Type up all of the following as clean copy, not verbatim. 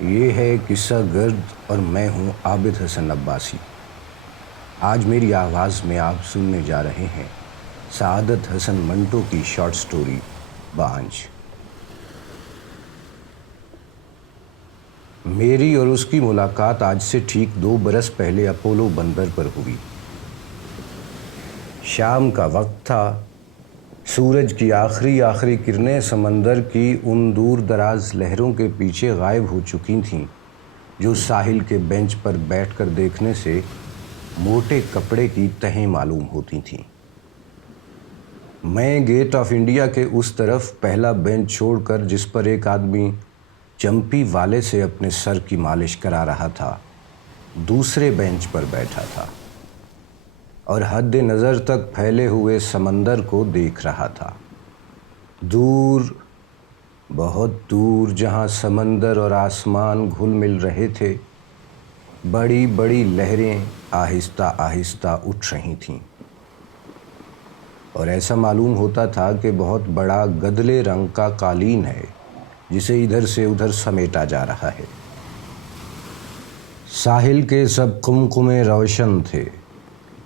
یہ ہے قصہ گرد اور میں ہوں عابد حسن عباسی۔ آج میری آواز میں آپ سننے جا رہے ہیں سعادت حسن منٹو کی شارٹ سٹوری بانجھ۔ میری اور اس کی ملاقات آج سے ٹھیک 2 برس پہلے اپولو بندر پر ہوئی۔ شام کا وقت تھا، سورج کی آخری کرنیں سمندر کی ان دور دراز لہروں کے پیچھے غائب ہو چکی تھیں جو ساحل کے بینچ پر بیٹھ کر دیکھنے سے موٹے کپڑے کی تہیں معلوم ہوتی تھیں۔ میں گیٹ آف انڈیا کے اس طرف پہلا بینچ چھوڑ کر جس پر ایک آدمی چمپی والے سے اپنے سر کی مالش کرا رہا تھا، دوسرے بینچ پر بیٹھا تھا اور حد نظر تک پھیلے ہوئے سمندر کو دیکھ رہا تھا۔ دور، بہت دور، جہاں سمندر اور آسمان گھل مل رہے تھے، بڑی بڑی لہریں آہستہ آہستہ اٹھ رہی تھیں اور ایسا معلوم ہوتا تھا کہ بہت بڑا گدلے رنگ کا قالین ہے جسے ادھر سے ادھر سمیٹا جا رہا ہے۔ ساحل کے سب قمقمے روشن تھے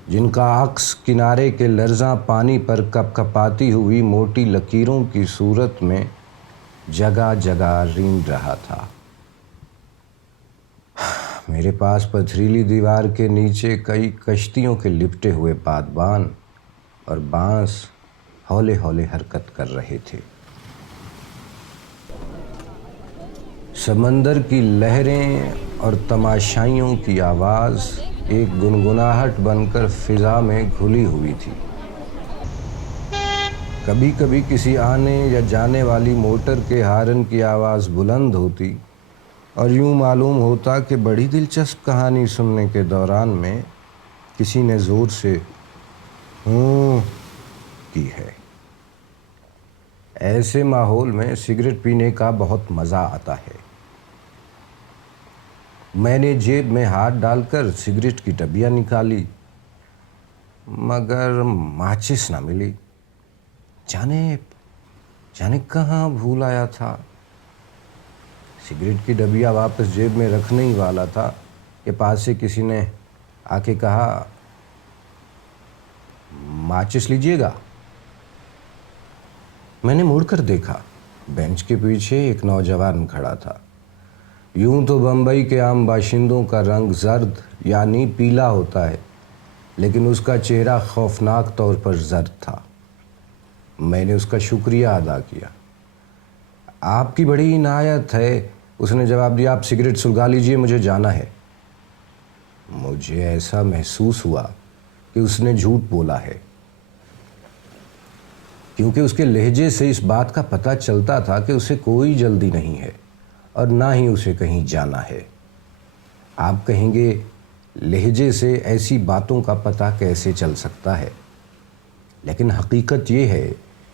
جن کا عکس کنارے کے لرزاں پانی پر کپ کپاتی ہوئی موٹی لکیروں کی صورت میں جگہ جگہ رینگ رہا تھا۔ میرے پاس پتھریلی دیوار کے نیچے کئی کشتیوں کے لپٹے ہوئے بادبان اور بانس ہولے ہولے حرکت کر رہے تھے۔ سمندر کی لہریں اور تماشائیوں کی آواز ایک گنگناہٹ بن کر فضا میں گھلی ہوئی تھی۔ کبھی کبھی کسی آنے یا جانے والی موٹر کے ہارن کی آواز بلند ہوتی اور یوں معلوم ہوتا کہ بڑی دلچسپ کہانی سننے کے دوران میں کسی نے زور سے ہوں کی ہے۔ ایسے ماحول میں سگریٹ پینے کا بہت مزہ آتا ہے۔ میں نے جیب میں ہاتھ ڈال کر سگریٹ کی ڈبیا نکالی مگر ماچس نہ ملی۔ جانے کہاں بھول آیا تھا۔ سگریٹ کی ڈبیا واپس جیب میں رکھنے ہی والا تھا کہ پاس سے کسی نے آ کے کہا، ماچس لیجیے گا؟ میں نے مڑ کر دیکھا، بینچ کے پیچھے ایک نوجوان کھڑا تھا۔ یوں تو بمبئی کے عام باشندوں کا رنگ زرد یعنی پیلا ہوتا ہے، لیکن اس کا چہرہ خوفناک طور پر زرد تھا۔ میں نے اس کا شکریہ ادا کیا۔ آپ کی بڑی عنایت ہے، اس نے جواب دیا۔ آپ سگریٹ سلگا لیجئے، مجھے جانا ہے۔ مجھے ایسا محسوس ہوا کہ اس نے جھوٹ بولا ہے، کیونکہ اس کے لہجے سے اس بات کا پتہ چلتا تھا کہ اسے کوئی جلدی نہیں ہے اور نہ ہی اسے کہیں جانا ہے۔ آپ کہیں گے لہجے سے ایسی باتوں کا پتہ کیسے چل سکتا ہے، لیکن حقیقت یہ ہے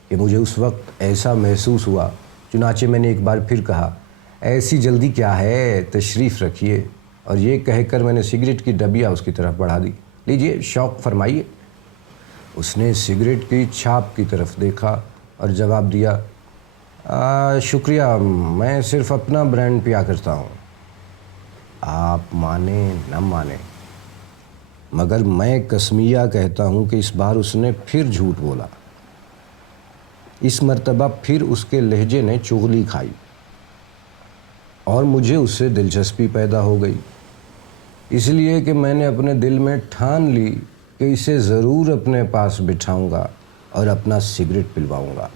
کہ مجھے اس وقت ایسا محسوس ہوا، چنانچہ میں نے ایک بار پھر کہا، ایسی جلدی کیا ہے، تشریف رکھیے، اور یہ کہہ کر میں نے سگریٹ کی ڈبیا اس کی طرف بڑھا دی۔ لیجئے، شوق فرمائیے۔ اس نے سگریٹ کی چھاپ کی طرف دیکھا اور جواب دیا، شکریہ، میں صرف اپنا برانڈ پیا کرتا ہوں۔ آپ مانیں نہ مانیں، مگر میں قسمیہ کہتا ہوں کہ اس بار اس نے پھر جھوٹ بولا۔ اس مرتبہ پھر اس کے لہجے نے چغلی کھائی اور مجھے اس سے دلچسپی پیدا ہو گئی، اس لیے کہ میں نے اپنے دل میں ٹھان لی کہ اسے ضرور اپنے پاس بٹھاؤں گا اور اپنا سگریٹ پلواؤں گا۔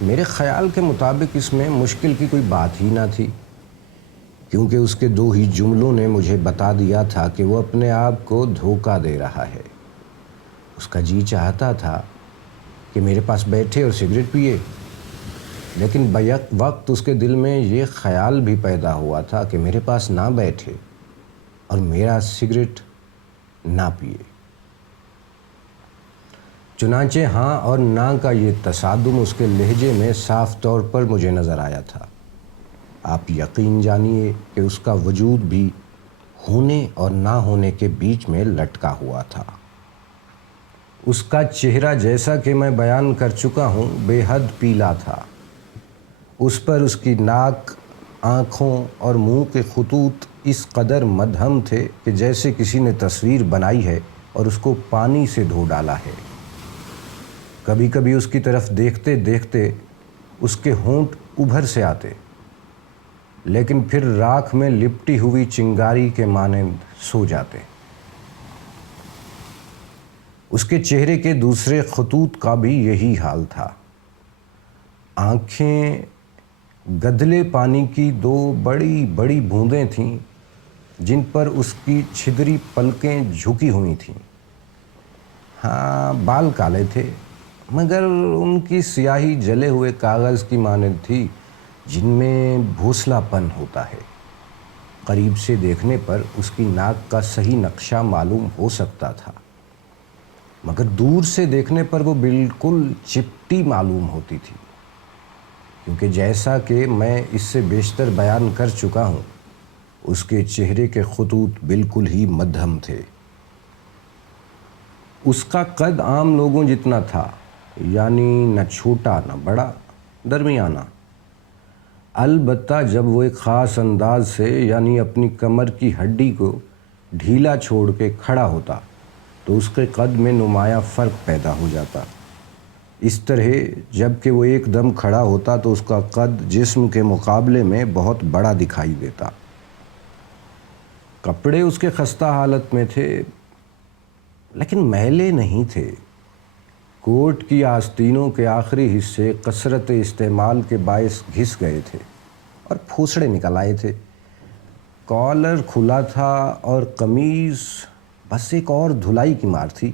میرے خیال کے مطابق اس میں مشکل کی کوئی بات ہی نہ تھی، کیونکہ اس کے 2 ہی جملوں نے مجھے بتا دیا تھا کہ وہ اپنے آپ کو دھوکہ دے رہا ہے۔ اس کا جی چاہتا تھا کہ میرے پاس بیٹھے اور سگریٹ پیے، لیکن بیک وقت اس کے دل میں یہ خیال بھی پیدا ہوا تھا کہ میرے پاس نہ بیٹھے اور میرا سگریٹ نہ پیے۔ چنانچہ ہاں اور نہ کا یہ تصادم اس کے لہجے میں صاف طور پر مجھے نظر آیا تھا۔ آپ یقین جانیے کہ اس کا وجود بھی ہونے اور نہ ہونے کے بیچ میں لٹکا ہوا تھا۔ اس کا چہرہ، جیسا کہ میں بیان کر چکا ہوں، بے حد پیلا تھا۔ اس پر اس کی ناک آنکھوں اور منہ کے خطوط اس قدر مدھم تھے کہ جیسے کسی نے تصویر بنائی ہے اور اس کو پانی سے دھو ڈالا ہے۔ کبھی کبھی اس کی طرف دیکھتے دیکھتے اس کے ہونٹ ابھر سے آتے، لیکن پھر راکھ میں لپٹی ہوئی چنگاری کے مانند سو جاتے۔ اس کے چہرے کے دوسرے خطوط کا بھی یہی حال تھا۔ آنکھیں گدلے پانی کی دو بڑی بڑی بوندیں تھیں جن پر اس کی چھدری پلکیں جھکی ہوئی تھیں۔ ہاں، بال کالے تھے، مگر ان کی سیاہی جلے ہوئے کاغذ کی مانند تھی جن میں بھوسلا پن ہوتا ہے۔ قریب سے دیکھنے پر اس کی ناک کا صحیح نقشہ معلوم ہو سکتا تھا، مگر دور سے دیکھنے پر وہ بالکل چپٹی معلوم ہوتی تھی، کیونکہ جیسا کہ میں اس سے بیشتر بیان کر چکا ہوں، اس کے چہرے کے خطوط بالکل ہی مدھم تھے۔ اس کا قد عام لوگوں جتنا تھا، یعنی نہ چھوٹا نہ بڑا، درمیانہ۔ البتہ جب وہ ایک خاص انداز سے، یعنی اپنی کمر کی ہڈی کو ڈھیلا چھوڑ کے کھڑا ہوتا تو اس کے قد میں نمایاں فرق پیدا ہو جاتا۔ اس طرح جب کہ وہ ایک دم کھڑا ہوتا تو اس کا قد جسم کے مقابلے میں بہت بڑا دکھائی دیتا۔ کپڑے اس کے خستہ حالت میں تھے، لیکن میلے نہیں تھے۔ کوٹ کی آستینوں کے آخری حصے کثرت استعمال کے باعث گھس گئے تھے اور پھوسڑے نکل آئے تھے۔ کالر کھلا تھا اور قمیض بس ایک اور دھلائی کی مار تھی،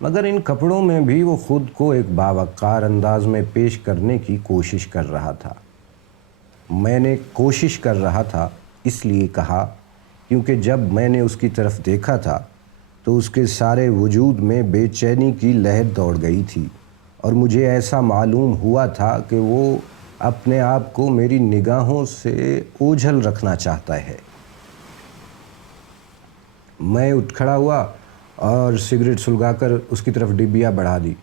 مگر ان کپڑوں میں بھی وہ خود کو ایک باوقار انداز میں پیش کرنے کی کوشش کر رہا تھا۔ میں نے کوشش کر رہا تھا اس لیے کہا کیونکہ جب میں نے اس کی طرف دیکھا تھا تو اس کے سارے وجود میں بے چینی کی لہر دوڑ گئی تھی، اور مجھے ایسا معلوم ہوا تھا کہ وہ اپنے آپ کو میری نگاہوں سے اوجھل رکھنا چاہتا ہے۔ میں اٹھ کھڑا ہوا اور سگریٹ سلگا کر اس کی طرف ڈبیا بڑھا دی۔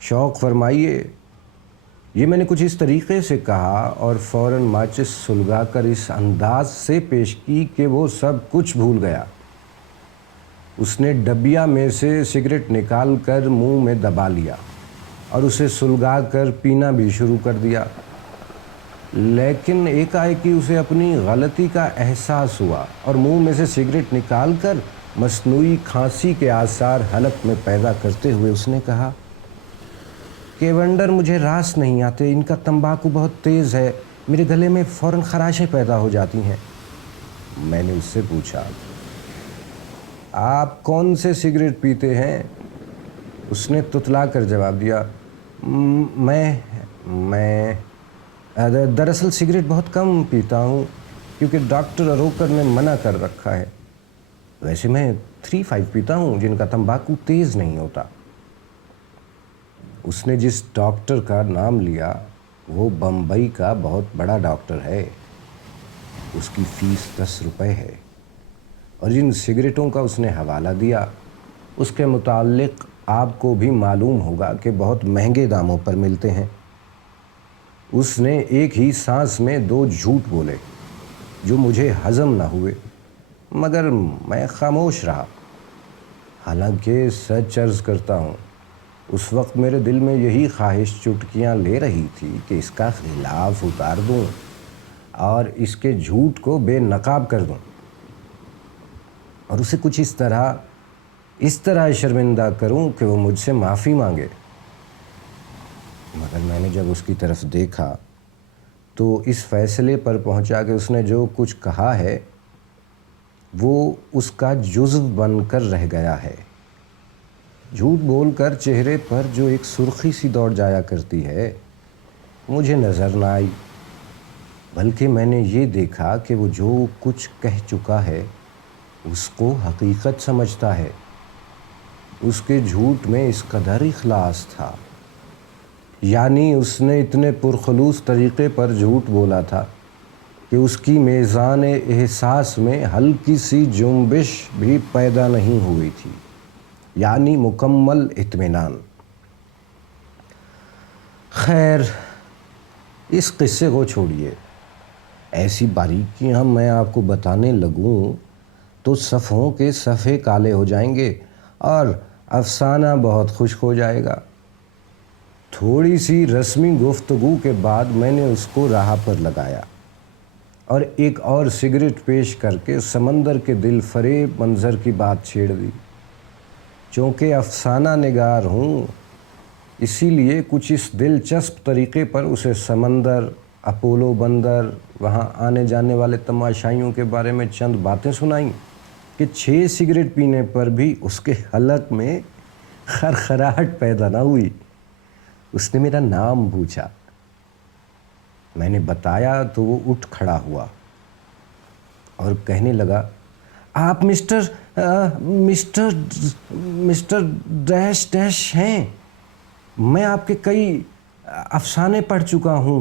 شوق فرمائیے، یہ میں نے کچھ اس طریقے سے کہا اور فوراً ماچس سلگا کر اس انداز سے پیش کی کہ وہ سب کچھ بھول گیا۔ اس نے ڈبیا میں سے سگریٹ نکال کر منہ میں دبا لیا اور اسے سلگا کر پینا بھی شروع کر دیا، لیکن ایک اسے اپنی غلطی کا احساس ہوا اور منہ میں سے سگریٹ نکال کر مصنوعی کھانسی کے آثار حلق میں پیدا کرتے ہوئے اس نے کہا، کیونڈر مجھے راس نہیں آتے، ان کا تمباکو بہت تیز ہے، میرے گلے میں فوراً خراشیں پیدا ہو جاتی ہیں۔ میں نے اس سے پوچھا، آپ کون سے سگریٹ پیتے ہیں؟ اس نے تتلا کر جواب دیا، میں دراصل سگریٹ بہت کم پیتا ہوں کیونکہ ڈاکٹر اروکر نے منع کر رکھا ہے۔ ویسے میں 3-5 پیتا ہوں جن کا تمباکو تیز نہیں ہوتا۔ اس نے جس ڈاکٹر کا نام لیا وہ بمبئی کا بہت بڑا ڈاکٹر ہے، اس کی فیس 10 روپے ہے، اور جن سگریٹوں کا اس نے حوالہ دیا اس کے متعلق آپ کو بھی معلوم ہوگا کہ بہت مہنگے داموں پر ملتے ہیں۔ اس نے ایک ہی سانس میں 2 جھوٹ بولے جو مجھے ہضم نہ ہوئے، مگر میں خاموش رہا۔ حالانکہ سچ عرض کرتا ہوں، اس وقت میرے دل میں یہی خواہش چٹکیاں لے رہی تھی کہ اس کا غلاف اتار دوں اور اس کے جھوٹ کو بے نقاب کر دوں اور اسے کچھ اس طرح شرمندہ کروں کہ وہ مجھ سے معافی مانگے۔ مگر میں نے جب اس کی طرف دیکھا تو اس فیصلے پر پہنچا کہ اس نے جو کچھ کہا ہے وہ اس کا جزو بن کر رہ گیا ہے۔ جھوٹ بول کر چہرے پر جو ایک سرخی سی دوڑ جایا کرتی ہے مجھے نظر نہ آئی، بلکہ میں نے یہ دیکھا کہ وہ جو کچھ کہہ چکا ہے اس کو حقیقت سمجھتا ہے۔ اس کے جھوٹ میں اس قدر اخلاص تھا، یعنی اس نے اتنے پرخلوص طریقے پر جھوٹ بولا تھا کہ اس کی میزان احساس میں ہلکی سی جنبش بھی پیدا نہیں ہوئی تھی، یعنی مکمل اطمینان۔ خیر، اس قصے کو چھوڑیے، ایسی باریکیاں میں آپ کو بتانے لگوں تو صفحوں کے صفحے کالے ہو جائیں گے اور افسانہ بہت خشک ہو جائے گا۔ تھوڑی سی رسمی گفتگو کے بعد میں نے اس کو راہ پر لگایا اور ایک اور سگریٹ پیش کر کے سمندر کے دل فریب منظر کی بات چھیڑ دی۔ چونکہ افسانہ نگار ہوں، اسی لیے کچھ اس دلچسپ طریقے پر اسے سمندر، اپولو بندر، وہاں آنے جانے والے تماشائیوں کے بارے میں چند باتیں سنائیں کہ 6 سگریٹ پینے پر بھی اس کے حلق میں خرخراہٹ پیدا نہ ہوئی۔ اس نے میرا نام پوچھا، میں نے بتایا تو وہ اٹھ کھڑا ہوا اور کہنے لگا، آپ مسٹر ڈیش ڈیش ہیں؟ میں آپ کے کئی افسانے پڑھ چکا ہوں۔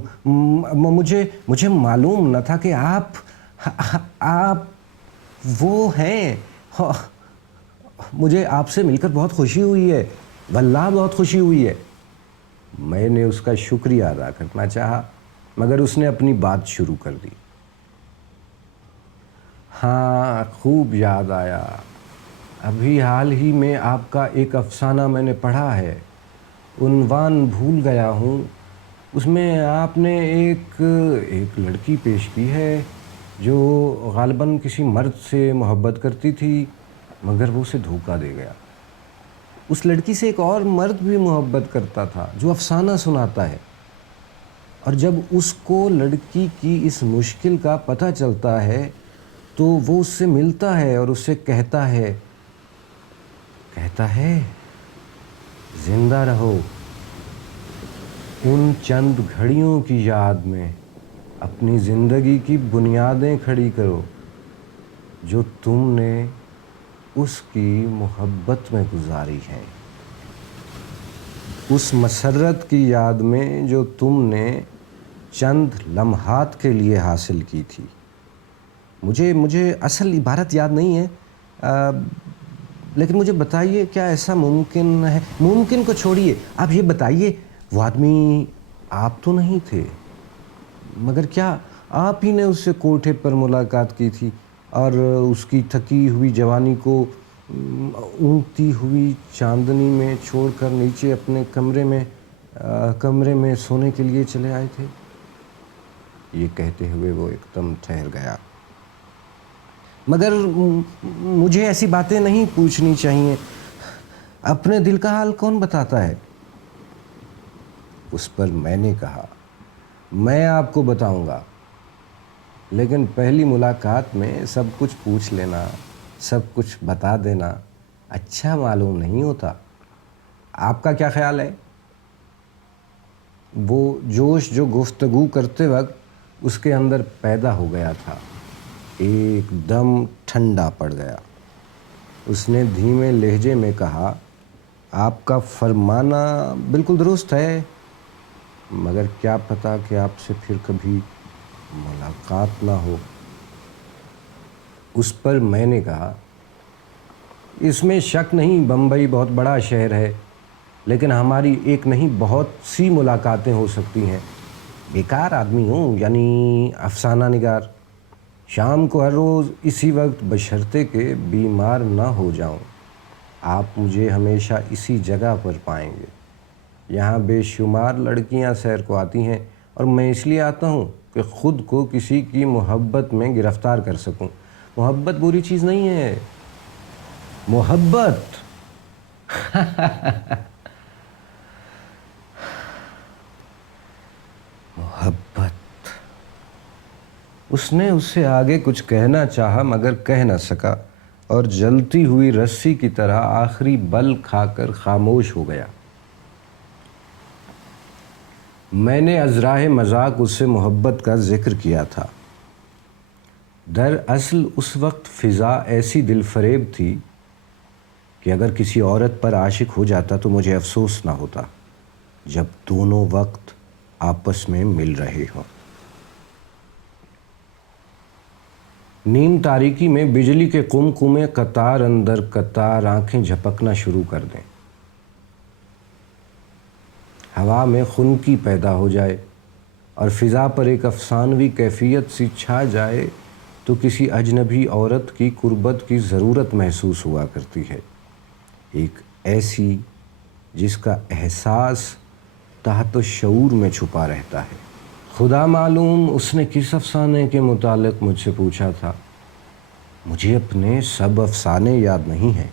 مجھے معلوم نہ تھا کہ آپ وہ ہیں۔ مجھے آپ سے مل کر بہت خوشی ہوئی ہے، واللہ بہت خوشی ہوئی ہے۔ میں نے اس کا شکریہ ادا کرنا چاہا مگر اس نے اپنی بات شروع کر دی۔ ہاں، خوب یاد آیا، ابھی حال ہی میں آپ کا ایک افسانہ میں نے پڑھا ہے، عنوان بھول گیا ہوں۔ اس میں آپ نے ایک لڑکی پیش کی ہے جو غالباً کسی مرد سے محبت کرتی تھی مگر وہ اسے دھوکہ دے گیا۔ اس لڑکی سے ایک اور مرد بھی محبت کرتا تھا جو افسانہ سناتا ہے، اور جب اس کو لڑکی کی اس مشکل کا پتہ چلتا ہے تو وہ اس سے ملتا ہے اور اس سے کہتا ہے زندہ رہو، ان چند گھڑیوں کی یاد میں اپنی زندگی کی بنیادیں کھڑی کرو جو تم نے اس کی محبت میں گزاری ہیں، اس مسرت کی یاد میں جو تم نے چند لمحات کے لیے حاصل کی تھی۔ مجھے اصل عبارت یاد نہیں ہے، لیکن مجھے بتائیے کیا ایسا ممکن ہے؟ ممکن کو چھوڑیے، آپ یہ بتائیے وہ آدمی آپ تو نہیں تھے، مگر کیا آپ ہی نے اس سے کوٹھے پر ملاقات کی تھی اور اس کی تھکی ہوئی جوانی کو اونگتی ہوئی چاندنی میں چھوڑ کر نیچے اپنے کمرے میں سونے کے لیے چلے آئے تھے؟ یہ کہتے ہوئے وہ ایک دم ٹھہر گیا۔ مگر مجھے ایسی باتیں نہیں پوچھنی چاہیے، اپنے دل کا حال کون بتاتا ہے؟ اس پر میں نے کہا، میں آپ کو بتاؤں گا، لیکن پہلی ملاقات میں سب کچھ پوچھ لینا، سب کچھ بتا دینا اچھا معلوم نہیں ہوتا۔ آپ کا کیا خیال ہے؟ وہ جوش جو گفتگو کرتے وقت اس کے اندر پیدا ہو گیا تھا ایک دم ٹھنڈا پڑ گیا۔ اس نے دھیمے لہجے میں کہا، آپ کا فرمانا بالکل درست ہے، مگر کیا پتہ کہ آپ سے پھر کبھی ملاقات نہ ہو۔ اس پر میں نے کہا، اس میں شک نہیں، بمبئی بہت بڑا شہر ہے، لیکن ہماری ایک نہیں بہت سی ملاقاتیں ہو سکتی ہیں۔ بیکار آدمی ہوں، یعنی افسانہ نگار۔ شام کو ہر روز اسی وقت بشرطے کہ بیمار نہ ہو جاؤں آپ مجھے ہمیشہ اسی جگہ پر پائیں گے۔ یہاں بے شمار لڑکیاں سیر کو آتی ہیں اور میں اس لیے آتا ہوں کہ خود کو کسی کی محبت میں گرفتار کر سکوں۔ محبت بری چیز نہیں ہے، محبت محبت۔ اس نے اس سے آگے کچھ کہنا چاہا مگر کہہ نہ سکا اور جلتی ہوئی رسی کی طرح آخری بل کھا کر خاموش ہو گیا۔ میں نے ازراہ مذاق اس سے محبت کا ذکر کیا تھا۔ دراصل اس وقت فضا ایسی دل فریب تھی کہ اگر کسی عورت پر عاشق ہو جاتا تو مجھے افسوس نہ ہوتا جب دونوں وقت آپس میں مل رہے ہوں۔ نیم تاریکی میں بجلی کے قمقمے قطار اندر قطار آنکھیں جھپکنا شروع کر دیں، ہوا میں خنکی پیدا ہو جائے، اور فضا پر ایک افسانوی کیفیت سی چھا جائے تو کسی اجنبی عورت کی قربت کی ضرورت محسوس ہوا کرتی ہے، ایک ایسی جس کا احساس تحت شعور میں چھپا رہتا ہے۔ خدا معلوم اس نے کس افسانے کے متعلق مجھ سے پوچھا تھا۔ مجھے اپنے سب افسانے یاد نہیں ہیں،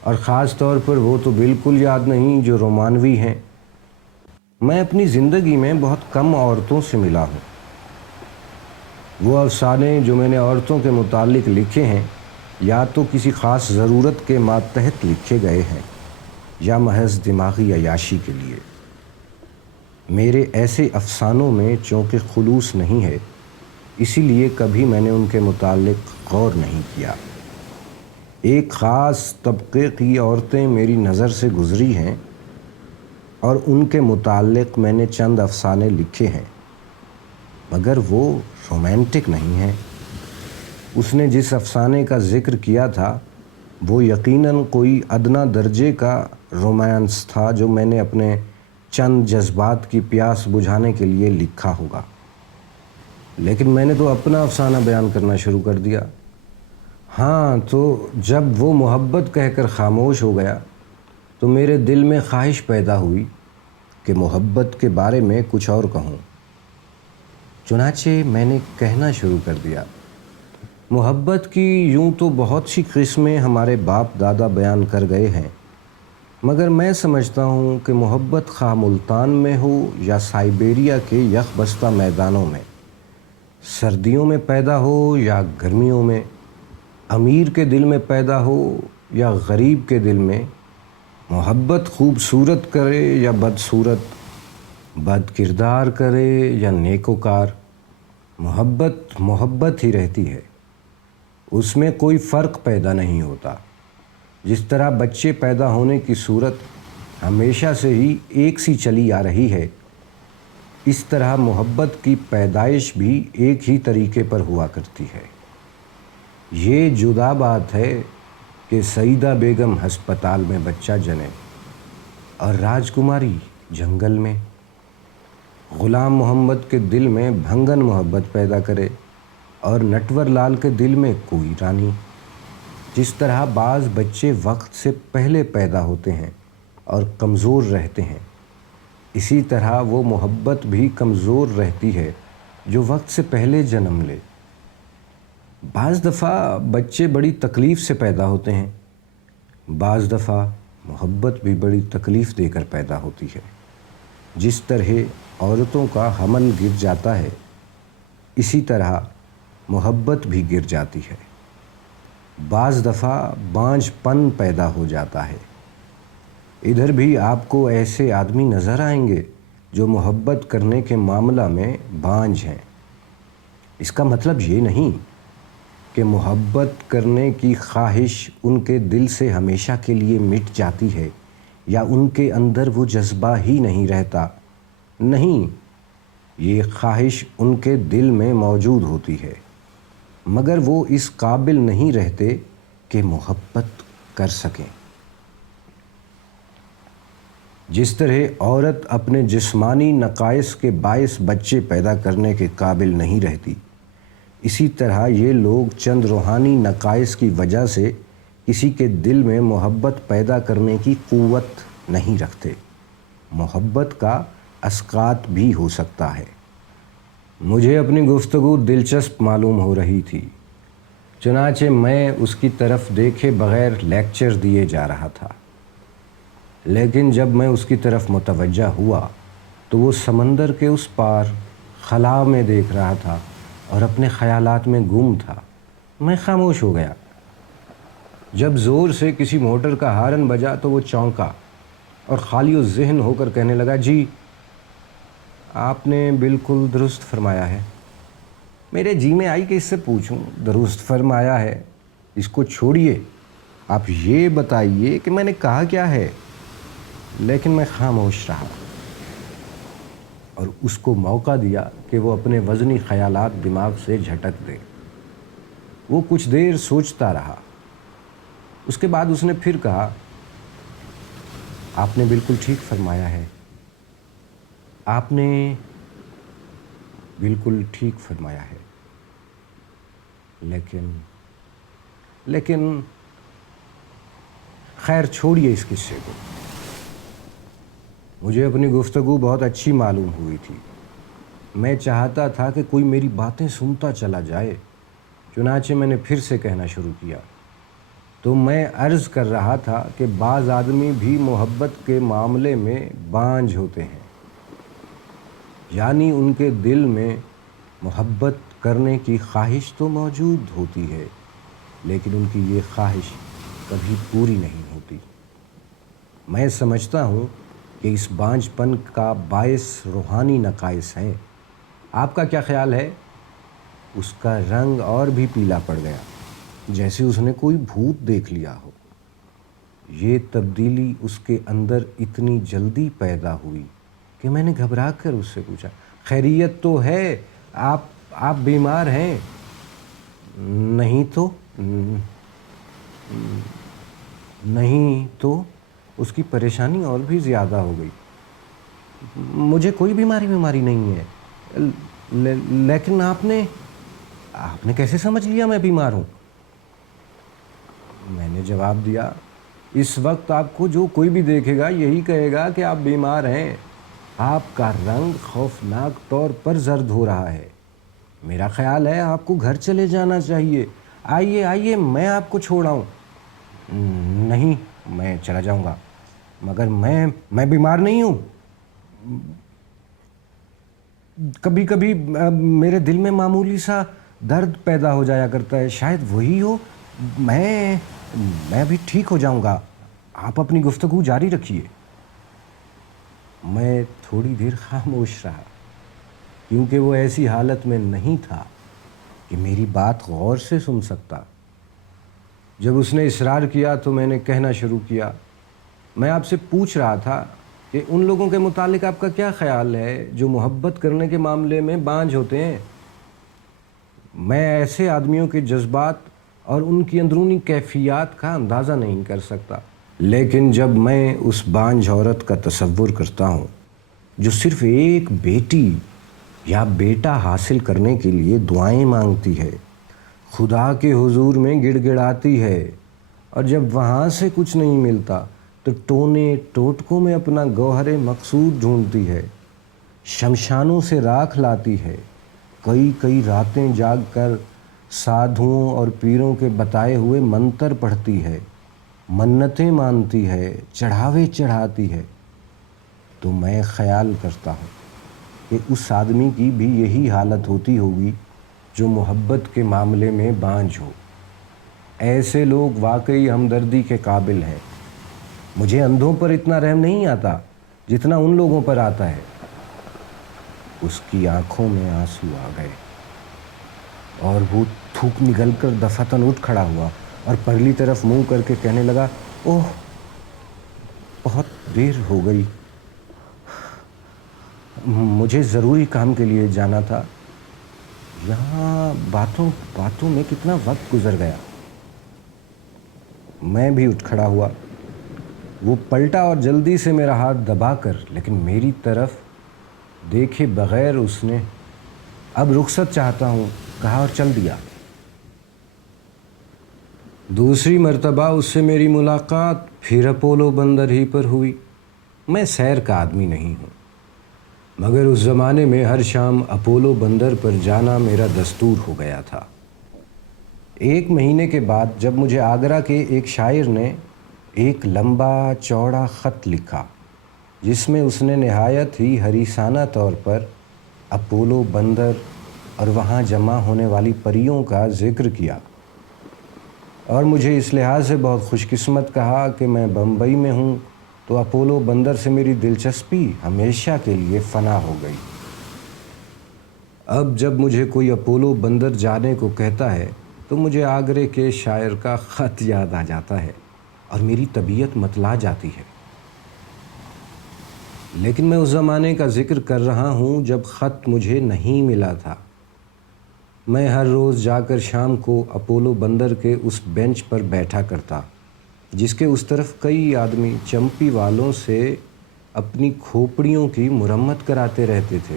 اور خاص طور پر وہ تو بالکل یاد نہیں جو رومانوی ہیں۔ میں اپنی زندگی میں بہت کم عورتوں سے ملا ہوں۔ وہ افسانے جو میں نے عورتوں کے متعلق لکھے ہیں یا تو کسی خاص ضرورت کے ماتحت لکھے گئے ہیں یا محض دماغی عیاشی کے لیے۔ میرے ایسے افسانوں میں چونکہ خلوص نہیں ہے، اسی لیے کبھی میں نے ان کے متعلق غور نہیں کیا۔ ایک خاص طبقے کی عورتیں میری نظر سے گزری ہیں اور ان کے متعلق میں نے چند افسانے لکھے ہیں، مگر وہ رومانٹک نہیں ہیں۔ اس نے جس افسانے کا ذکر کیا تھا وہ یقیناً کوئی ادنا درجے کا رومانس تھا جو میں نے اپنے چند جذبات کی پیاس بجھانے کے لیے لکھا ہوگا۔ لیکن میں نے تو اپنا افسانہ بیان کرنا شروع کر دیا۔ ہاں، تو جب وہ محبت کہہ کر خاموش ہو گیا تو میرے دل میں خواہش پیدا ہوئی کہ محبت کے بارے میں کچھ اور کہوں۔ چنانچہ میں نے کہنا شروع کر دیا۔ محبت کی یوں تو بہت سی قسمیں ہمارے باپ دادا بیان کر گئے ہیں، مگر میں سمجھتا ہوں کہ محبت خواہ ملتان میں ہو یا سائبیریا کے یخ بستہ میدانوں میں، سردیوں میں پیدا ہو یا گرمیوں میں، امیر کے دل میں پیدا ہو یا غریب کے دل میں، محبت خوبصورت کرے یا بدصورت، بد کردار کرے یا نیکوکار، محبت ہی رہتی ہے۔ اس میں کوئی فرق پیدا نہیں ہوتا۔ جس طرح بچے پیدا ہونے کی صورت ہمیشہ سے ہی ایک سی چلی آ رہی ہے، اس طرح محبت کی پیدائش بھی ایک ہی طریقے پر ہوا کرتی ہے۔ یہ جدا بات ہے کہ سعیدہ بیگم ہسپتال میں بچہ جنے اور راجکماری جنگل میں، غلام محمد کے دل میں بھنگن محبت پیدا کرے اور نٹور لال کے دل میں کوئی رانی۔ جس طرح بعض بچے وقت سے پہلے پیدا ہوتے ہیں اور کمزور رہتے ہیں، اسی طرح وہ محبت بھی کمزور رہتی ہے جو وقت سے پہلے جنم لے۔ بعض دفعہ بچے بڑی تکلیف سے پیدا ہوتے ہیں، بعض دفعہ محبت بھی بڑی تکلیف دے کر پیدا ہوتی ہے۔ جس طرح عورتوں کا حمل گر جاتا ہے، اسی طرح محبت بھی گر جاتی ہے۔ بعض دفعہ بانجھ پن پیدا ہو جاتا ہے۔ ادھر بھی آپ کو ایسے آدمی نظر آئیں گے جو محبت کرنے کے معاملہ میں بانجھ ہیں۔ اس کا مطلب یہ نہیں کہ محبت کرنے کی خواہش ان کے دل سے ہمیشہ کے لیے مٹ جاتی ہے یا ان کے اندر وہ جذبہ ہی نہیں رہتا۔ نہیں، یہ خواہش ان کے دل میں موجود ہوتی ہے، مگر وہ اس قابل نہیں رہتے کہ محبت کر سکیں۔ جس طرح عورت اپنے جسمانی نقائص کے باعث بچے پیدا کرنے کے قابل نہیں رہتی، اسی طرح یہ لوگ چند روحانی نقائص کی وجہ سے کسی کے دل میں محبت پیدا کرنے کی قوت نہیں رکھتے۔ محبت کا اسقاط بھی ہو سکتا ہے۔ مجھے اپنی گفتگو دلچسپ معلوم ہو رہی تھی، چنانچہ میں اس کی طرف دیکھے بغیر لیکچر دیے جا رہا تھا۔ لیکن جب میں اس کی طرف متوجہ ہوا تو وہ سمندر کے اس پار خلا میں دیکھ رہا تھا اور اپنے خیالات میں گم تھا۔ میں خاموش ہو گیا۔ جب زور سے کسی موٹر کا ہارن بجا تو وہ چونکا اور خالی ذہن ہو کر کہنے لگا، جی آپ نے بالکل درست فرمایا ہے۔ میرے جی میں آئی کہ اس سے پوچھوں، درست فرمایا ہے، اس کو چھوڑیے، آپ یہ بتائیے کہ میں نے کہا کیا ہے۔ لیکن میں خاموش رہا اور اس کو موقع دیا کہ وہ اپنے وزنی خیالات دماغ سے جھٹک دے۔ وہ کچھ دیر سوچتا رہا۔ اس کے بعد اس نے پھر کہا، آپ نے بالکل ٹھیک فرمایا ہے۔ آپ نے بالکل ٹھیک فرمایا ہے، لیکن خیر چھوڑیے اس قصے کو۔ مجھے اپنی گفتگو بہت اچھی معلوم ہوئی تھی۔ میں چاہتا تھا کہ کوئی میری باتیں سنتا چلا جائے، چنانچہ میں نے پھر سے کہنا شروع کیا۔ تو میں عرض کر رہا تھا کہ بعض آدمی بھی محبت کے معاملے میں بانجھ ہوتے ہیں، یعنی ان کے دل میں محبت کرنے کی خواہش تو موجود ہوتی ہے، لیکن ان کی یہ خواہش کبھی پوری نہیں ہوتی۔ میں سمجھتا ہوں کہ اس بانجھ پن کا باعث روحانی نقائص ہیں۔ آپ کا کیا خیال ہے؟ اس کا رنگ اور بھی پیلا پڑ گیا، جیسے اس نے کوئی بھوت دیکھ لیا ہو۔ یہ تبدیلی اس کے اندر اتنی جلدی پیدا ہوئی کہ میں نے گھبرا کر اس سے پوچھا، خیریت تو ہے؟ آپ بیمار ہیں؟ نہیں تو اس کی پریشانی اور بھی زیادہ ہو گئی۔ مجھے کوئی بیماری نہیں ہے، لیکن آپ نے کیسے سمجھ لیا میں بیمار ہوں؟ میں نے جواب دیا، اس وقت آپ کو جو کوئی بھی دیکھے گا یہی کہے گا کہ آپ بیمار ہیں۔ آپ کا رنگ خوفناک طور پر زرد ہو رہا ہے۔ میرا خیال ہے آپ کو گھر چلے جانا چاہیے۔ آئیے میں آپ کو چھوڑاؤں۔ نہیں، میں چلا جاؤں گا، مگر میں بیمار نہیں ہوں۔ کبھی کبھی میرے دل میں معمولی سا درد پیدا ہو جایا کرتا ہے، شاید وہی ہو۔ میں بھی ٹھیک ہو جاؤں گا، آپ اپنی گفتگو جاری رکھیے۔ میں تھوڑی دیر خاموش رہا، کیونکہ وہ ایسی حالت میں نہیں تھا کہ میری بات غور سے سن سکتا۔ جب اس نے اصرار کیا تو میں نے کہنا شروع کیا، میں آپ سے پوچھ رہا تھا کہ ان لوگوں کے متعلق آپ کا کیا خیال ہے جو محبت کرنے کے معاملے میں بانجھ ہوتے ہیں؟ میں ایسے آدمیوں کے جذبات اور ان کی اندرونی کیفیات کا اندازہ نہیں کر سکتا، لیکن جب میں اس بانجھ عورت کا تصور کرتا ہوں جو صرف ایک بیٹی یا بیٹا حاصل کرنے کے لیے دعائیں مانگتی ہے، خدا کے حضور میں گڑ گڑاتی ہے، اور جب وہاں سے کچھ نہیں ملتا تو ٹونے ٹوٹکوں میں اپنا گوہر مقصود ڈھونڈتی ہے، شمشانوں سے راکھ لاتی ہے، کئی راتیں جاگ کر سادھوؤں اور پیروں کے بتائے ہوئے منتر پڑھتی ہے، منتیں مانتی ہے، چڑھاوے چڑھاتی ہے، تو میں خیال کرتا ہوں کہ اس آدمی کی بھی یہی حالت ہوتی ہوگی جو محبت کے معاملے میں بانجھ ہو۔ ایسے لوگ واقعی ہمدردی کے قابل ہیں۔ مجھے اندھوں پر اتنا رحم نہیں آتا جتنا ان لوگوں پر آتا ہے۔ اس کی آنکھوں میں آنسو آ گئے اور وہ تھوک نگل کر دفعتاً اٹھ کھڑا ہوا اور پرلی طرف منہ کر کے کہنے لگا، اوہ بہت دیر ہو گئی، مجھے ضروری کام کے لیے جانا تھا۔ یہاں باتوں میں کتنا وقت گزر گیا۔ میں بھی اٹھ کھڑا ہوا۔ وہ پلٹا اور جلدی سے میرا ہاتھ دبا کر لیکن میری طرف دیکھے بغیر اس نے اب رخصت چاہتا ہوں کہا اور چل دیا۔ دوسری مرتبہ اس سے میری ملاقات پھر اپولو بندر ہی پر ہوئی۔ میں سیر کا آدمی نہیں ہوں، مگر اس زمانے میں ہر شام اپولو بندر پر جانا میرا دستور ہو گیا تھا۔ ایک مہینے کے بعد جب مجھے آگرہ کے ایک شاعر نے ایک لمبا چوڑا خط لکھا جس میں اس نے نہایت ہی حریصانہ طور پر اپولو بندر اور وہاں جمع ہونے والی پریوں کا ذکر کیا، اور مجھے اس لحاظ سے بہت خوش قسمت کہا کہ میں بمبئی میں ہوں تو اپولو بندر سے میری دلچسپی ہمیشہ کے لیے فنا ہو گئی۔ اب جب مجھے کوئی اپولو بندر جانے کو کہتا ہے تو مجھے آگرے کے شاعر کا خط یاد آ جاتا ہے اور میری طبیعت متلا جاتی ہے۔ لیکن میں اس زمانے کا ذکر کر رہا ہوں جب خط مجھے نہیں ملا تھا۔ میں ہر روز جا کر شام کو اپولو بندر کے اس بینچ پر بیٹھا کرتا جس کے اس طرف کئی آدمی چمپی والوں سے اپنی کھوپڑیوں کی مرمت کراتے رہتے تھے۔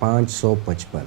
555।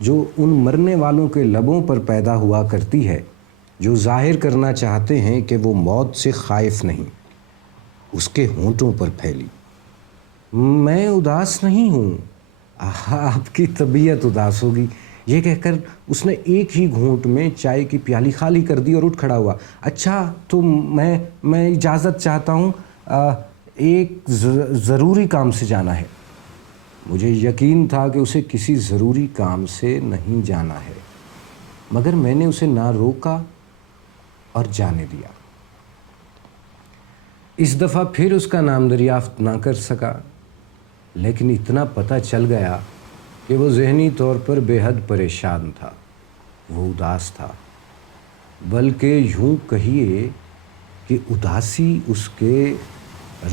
جو ان مرنے والوں کے لبوں پر پیدا ہوا کرتی ہے جو ظاہر کرنا چاہتے ہیں کہ وہ موت سے خائف نہیں، اس کے ہونٹوں پر پھیلی۔ میں اداس نہیں ہوں، آپ کی طبیعت اداس ہوگی، یہ کہہ کر اس نے ایک ہی گھونٹ میں چائے کی پیالی خالی کر دی اور اٹھ کھڑا ہوا۔ اچھا تو میں اجازت چاہتا ہوں، ایک ضروری کام سے جانا ہے۔ مجھے یقین تھا کہ اسے کسی ضروری کام سے نہیں جانا ہے، مگر میں نے اسے نہ روکا اور جانے دیا۔ اس دفعہ پھر اس کا نام دریافت نہ کر سکا، لیکن اتنا پتہ چل گیا کہ وہ ذہنی طور پر بے حد پریشان تھا، وہ اداس تھا، بلکہ یوں کہیے کہ اداسی اس کے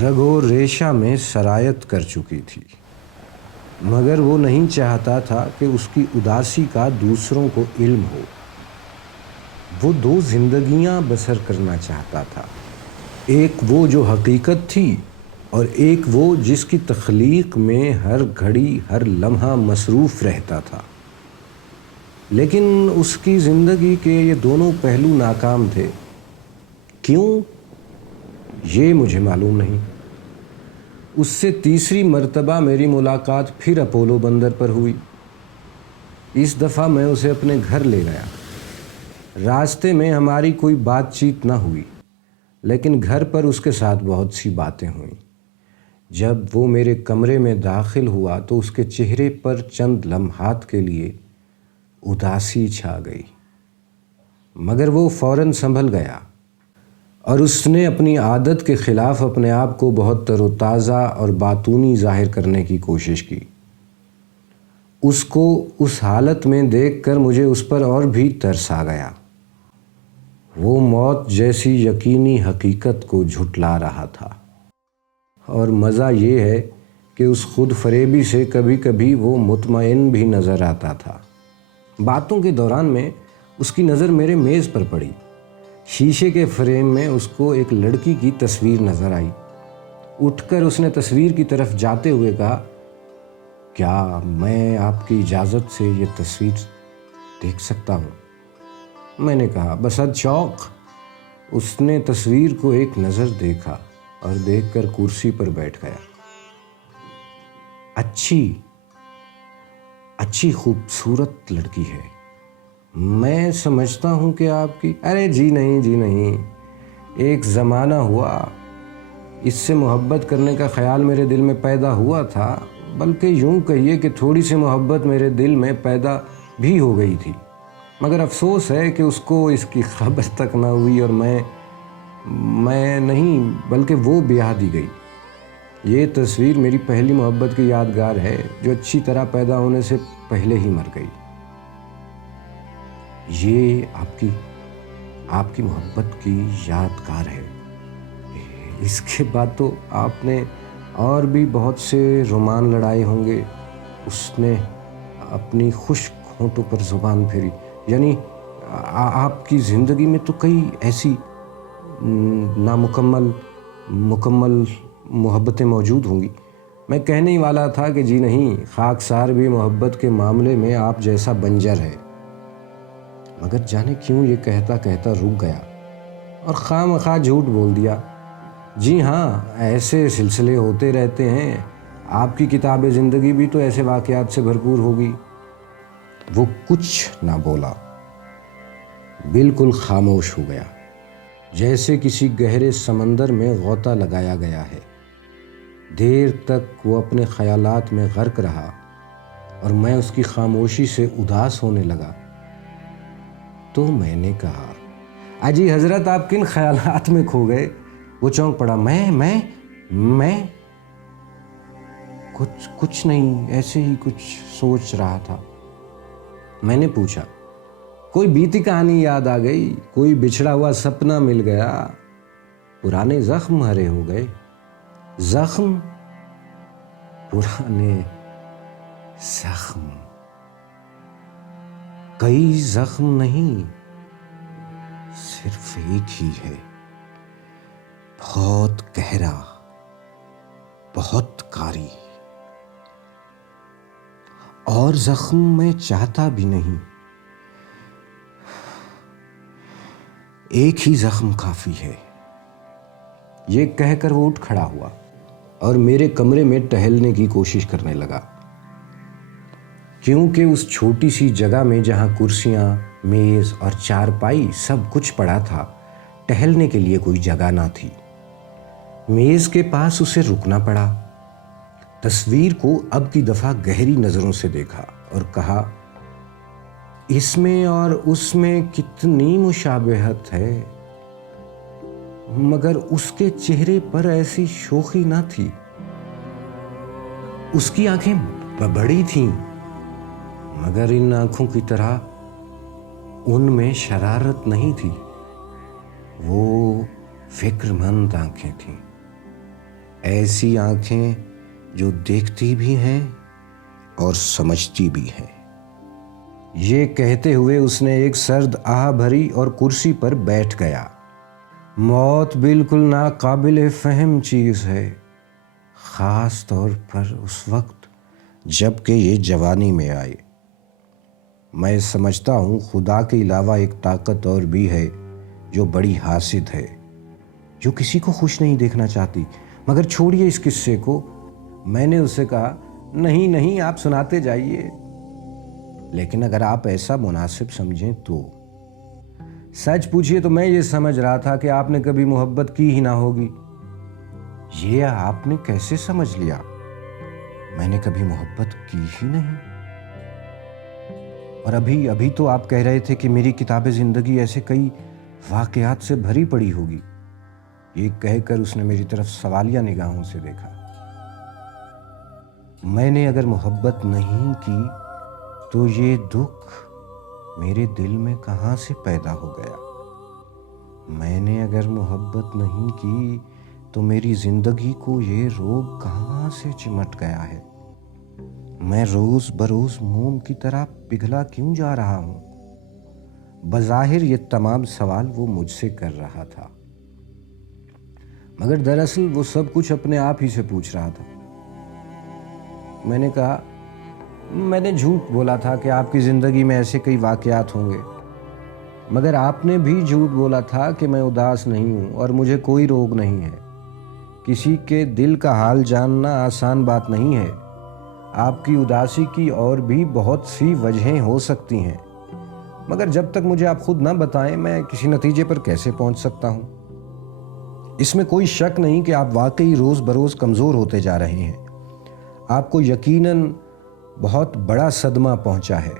رگ و ریشہ میں سرایت کر چکی تھی، مگر وہ نہیں چاہتا تھا کہ اس کی اداسی کا دوسروں کو علم ہو۔ وہ دو زندگیاں بسر کرنا چاہتا تھا، ایک وہ جو حقیقت تھی اور ایک وہ جس کی تخلیق میں ہر گھڑی ہر لمحہ مصروف رہتا تھا۔ لیکن اس کی زندگی کے یہ دونوں پہلو ناکام تھے۔ کیوں؟ یہ مجھے معلوم نہیں۔ اس سے تیسری مرتبہ میری ملاقات پھر اپولو بندر پر ہوئی۔ اس دفعہ میں اسے اپنے گھر لے گیا۔ راستے میں ہماری کوئی بات چیت نہ ہوئی، لیکن گھر پر اس کے ساتھ بہت سی باتیں ہوئیں۔ جب وہ میرے کمرے میں داخل ہوا تو اس کے چہرے پر چند لمحات کے لیے اداسی چھا گئی، مگر وہ فوراً سنبھل گیا اور اس نے اپنی عادت کے خلاف اپنے آپ کو بہت تر و تازہ اور باتونی ظاہر کرنے کی کوشش کی۔ اس کو اس حالت میں دیکھ کر مجھے اس پر اور بھی ترس آ گیا۔ وہ موت جیسی یقینی حقیقت کو جھٹلا رہا تھا، اور مزہ یہ ہے کہ اس خود فریبی سے کبھی کبھی وہ مطمئن بھی نظر آتا تھا۔ باتوں کے دوران میں اس کی نظر میرے میز پر پڑی۔ شیشے کے فریم میں اس کو ایک لڑکی کی تصویر نظر آئی۔ اٹھ کر اس نے تصویر کی طرف جاتے ہوئے کہا، کیا میں آپ کی اجازت سے یہ تصویر دیکھ سکتا ہوں؟ میں نے کہا، بصد شوق۔ اس نے تصویر کو ایک نظر دیکھا اور دیکھ کر کرسی پر بیٹھ گیا۔ اچھی خوبصورت لڑکی ہے، میں سمجھتا ہوں کہ آپ کی… ارے جی نہیں، ایک زمانہ ہوا اس سے محبت کرنے کا خیال میرے دل میں پیدا ہوا تھا، بلکہ یوں کہیے کہ تھوڑی سی محبت میرے دل میں پیدا بھی ہو گئی تھی، مگر افسوس ہے کہ اس کو اس کی خبر تک نہ ہوئی اور میں نہیں بلکہ وہ بیاہ دی گئی۔ یہ تصویر میری پہلی محبت کی یادگار ہے جو اچھی طرح پیدا ہونے سے پہلے ہی مر گئی۔ یہ آپ کی محبت کی یادگار ہے۔ اس کے بعد تو آپ نے اور بھی بہت سے رومان لڑائے ہوں گے۔ اس نے اپنی خشک ہونٹوں پر زبان پھیری۔ یعنی آپ کی زندگی میں تو کئی ایسی مکمل محبتیں موجود ہوں گی۔ میں کہنے ہی والا تھا کہ جی نہیں، خاکسار بھی محبت کے معاملے میں آپ جیسا بنجر ہے، مگر جانے کیوں یہ کہتا رک گیا اور خواہ مخواہ جھوٹ بول دیا۔ جی ہاں، ایسے سلسلے ہوتے رہتے ہیں، آپ کی کتاب زندگی بھی تو ایسے واقعات سے بھرپور ہوگی۔ وہ کچھ نہ بولا، بالکل خاموش ہو گیا، جیسے کسی گہرے سمندر میں غوطہ لگایا گیا ہے۔ دیر تک وہ اپنے خیالات میں غرق رہا اور میں اس کی خاموشی سے اداس ہونے لگا۔ تو میں نے کہا، اجی حضرت آپ کن خیالات میں کھو گئے؟ وہ چونک پڑا۔ میں کچھ نہیں، ایسے ہی کچھ سوچ رہا تھا۔ میں نے پوچھا، کوئی بیتی کہانی یاد آ گئی؟ کوئی بچھڑا ہوا سپنا مل گیا؟ پرانے زخم ہرے ہو گئے؟ زخم؟ پرانے زخم؟ کئی زخم نہیں، صرف ایک ہی ہے، بہت گہرا، بہت کاری اور زخم میں چاہتا بھی نہیں، ایک ہی زخم کافی ہے۔ یہ کہہ کر وہ اٹھ کھڑا ہوا اور میرے کمرے میں ٹہلنے کی کوشش کرنے لگا، کیونکہ اس چھوٹی سی جگہ میں جہاں کرسیاں، میز اور چارپائی سب کچھ پڑا تھا، ٹہلنے کے لیے کوئی جگہ نہ تھی۔ میز کے پاس اسے رکنا پڑا، تصویر کو اب کی دفعہ گہری نظروں سے دیکھا اور کہا، اس میں اور اس میں کتنی مشابہت ہے، مگر اس کے چہرے پر ایسی شوخی نہ تھی۔ اس کی آنکھیں بڑی تھیں، مگر ان آنکھوں کی طرح ان میں شرارت نہیں تھی۔ وہ فکر مند آنکھیں تھیں، ایسی آنکھیں جو دیکھتی بھی ہیں اور سمجھتی بھی ہیں۔ یہ کہتے ہوئے اس نے ایک سرد آہ بھری اور کرسی پر بیٹھ گیا۔ موت بالکل ناقابل فہم چیز ہے، خاص طور پر اس وقت جب کہ یہ جوانی میں آئے۔ میں سمجھتا ہوں خدا کے علاوہ ایک طاقت اور بھی ہے جو بڑی حاسد ہے، جو کسی کو خوش نہیں دیکھنا چاہتی۔ مگر چھوڑیے اس قصے کو۔ میں نے اسے کہا، نہیں آپ سناتے جائیے، لیکن اگر آپ ایسا مناسب سمجھیں تو۔ سچ پوچھیے تو میں یہ سمجھ رہا تھا کہ آپ نے کبھی محبت کی ہی نہ ہوگی۔ یہ آپ نے کیسے سمجھ لیا؟ میں نے کبھی محبت کی ہی نہیں۔ اور ابھی تو آپ کہہ رہے تھے کہ میری کتاب زندگی ایسے کئی واقعات سے بھری پڑی ہوگی۔ یہ کہہ کر اس نے میری طرف سوالیہ نگاہوں سے دیکھا۔ میں نے اگر محبت نہیں کی تو یہ دکھ میرے دل میں کہاں سے پیدا ہو گیا؟ میں نے اگر محبت نہیں کی تو میری زندگی کو یہ روگ کہاں سے چمٹ گیا ہے؟ میں روز بروز موم کی طرح پگھلا کیوں جا رہا ہوں؟ بظاہر یہ تمام سوال وہ مجھ سے کر رہا تھا، مگر دراصل وہ سب کچھ اپنے آپ ہی سے پوچھ رہا تھا۔ میں نے کہا، میں نے جھوٹ بولا تھا کہ آپ کی زندگی میں ایسے کئی واقعات ہوں گے، مگر آپ نے بھی جھوٹ بولا تھا کہ میں اداس نہیں ہوں اور مجھے کوئی روگ نہیں ہے۔ کسی کے دل کا حال جاننا آسان بات نہیں ہے۔ آپ کی اداسی کی اور بھی بہت سی وجہیں ہو سکتی ہیں، مگر جب تک مجھے آپ خود نہ بتائیں میں کسی نتیجے پر کیسے پہنچ سکتا ہوں؟ اس میں کوئی شک نہیں کہ آپ واقعی روز بروز کمزور ہوتے جا رہے ہیں۔ آپ کو یقیناً بہت بڑا صدمہ پہنچا ہے،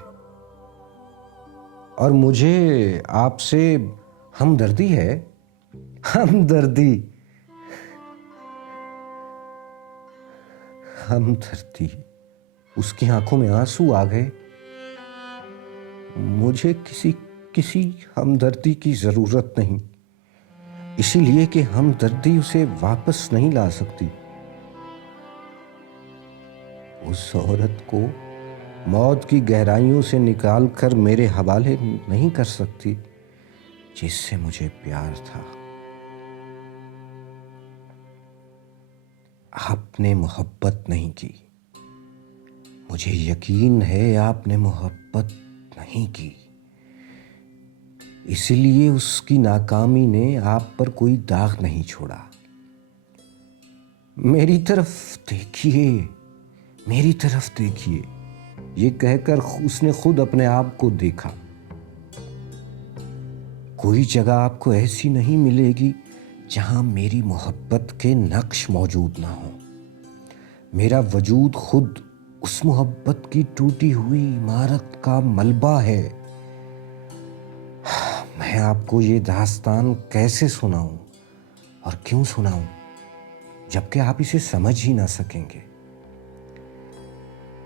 اور مجھے آپ سے ہمدردی ہے۔ ہمدردی اس کی آنکھوں میں آنسو آ گئے۔ مجھے کسی ہمدردی کی ضرورت نہیں، اسی لیے کہ ہمدردی اسے واپس نہیں لا سکتی۔ اس عورت کو موت کی گہرائیوں سے نکال کر میرے حوالے نہیں کر سکتی جس سے مجھے پیار تھا۔ آپ نے محبت نہیں کی، مجھے یقین ہے آپ نے محبت نہیں کی، اسی لیے اس کی ناکامی نے آپ پر کوئی داغ نہیں چھوڑا۔ میری طرف دیکھیے، یہ کہہ کر اس نے خود اپنے آپ کو دیکھا۔ کوئی جگہ آپ کو ایسی نہیں ملے گی جہاں میری محبت کے نقش موجود نہ ہوں۔ میرا وجود خود اس محبت کی ٹوٹی ہوئی عمارت کا ملبہ ہے۔ میں آپ کو یہ داستان کیسے سناؤں اور کیوں سناؤں جبکہ آپ اسے سمجھ ہی نہ سکیں گے؟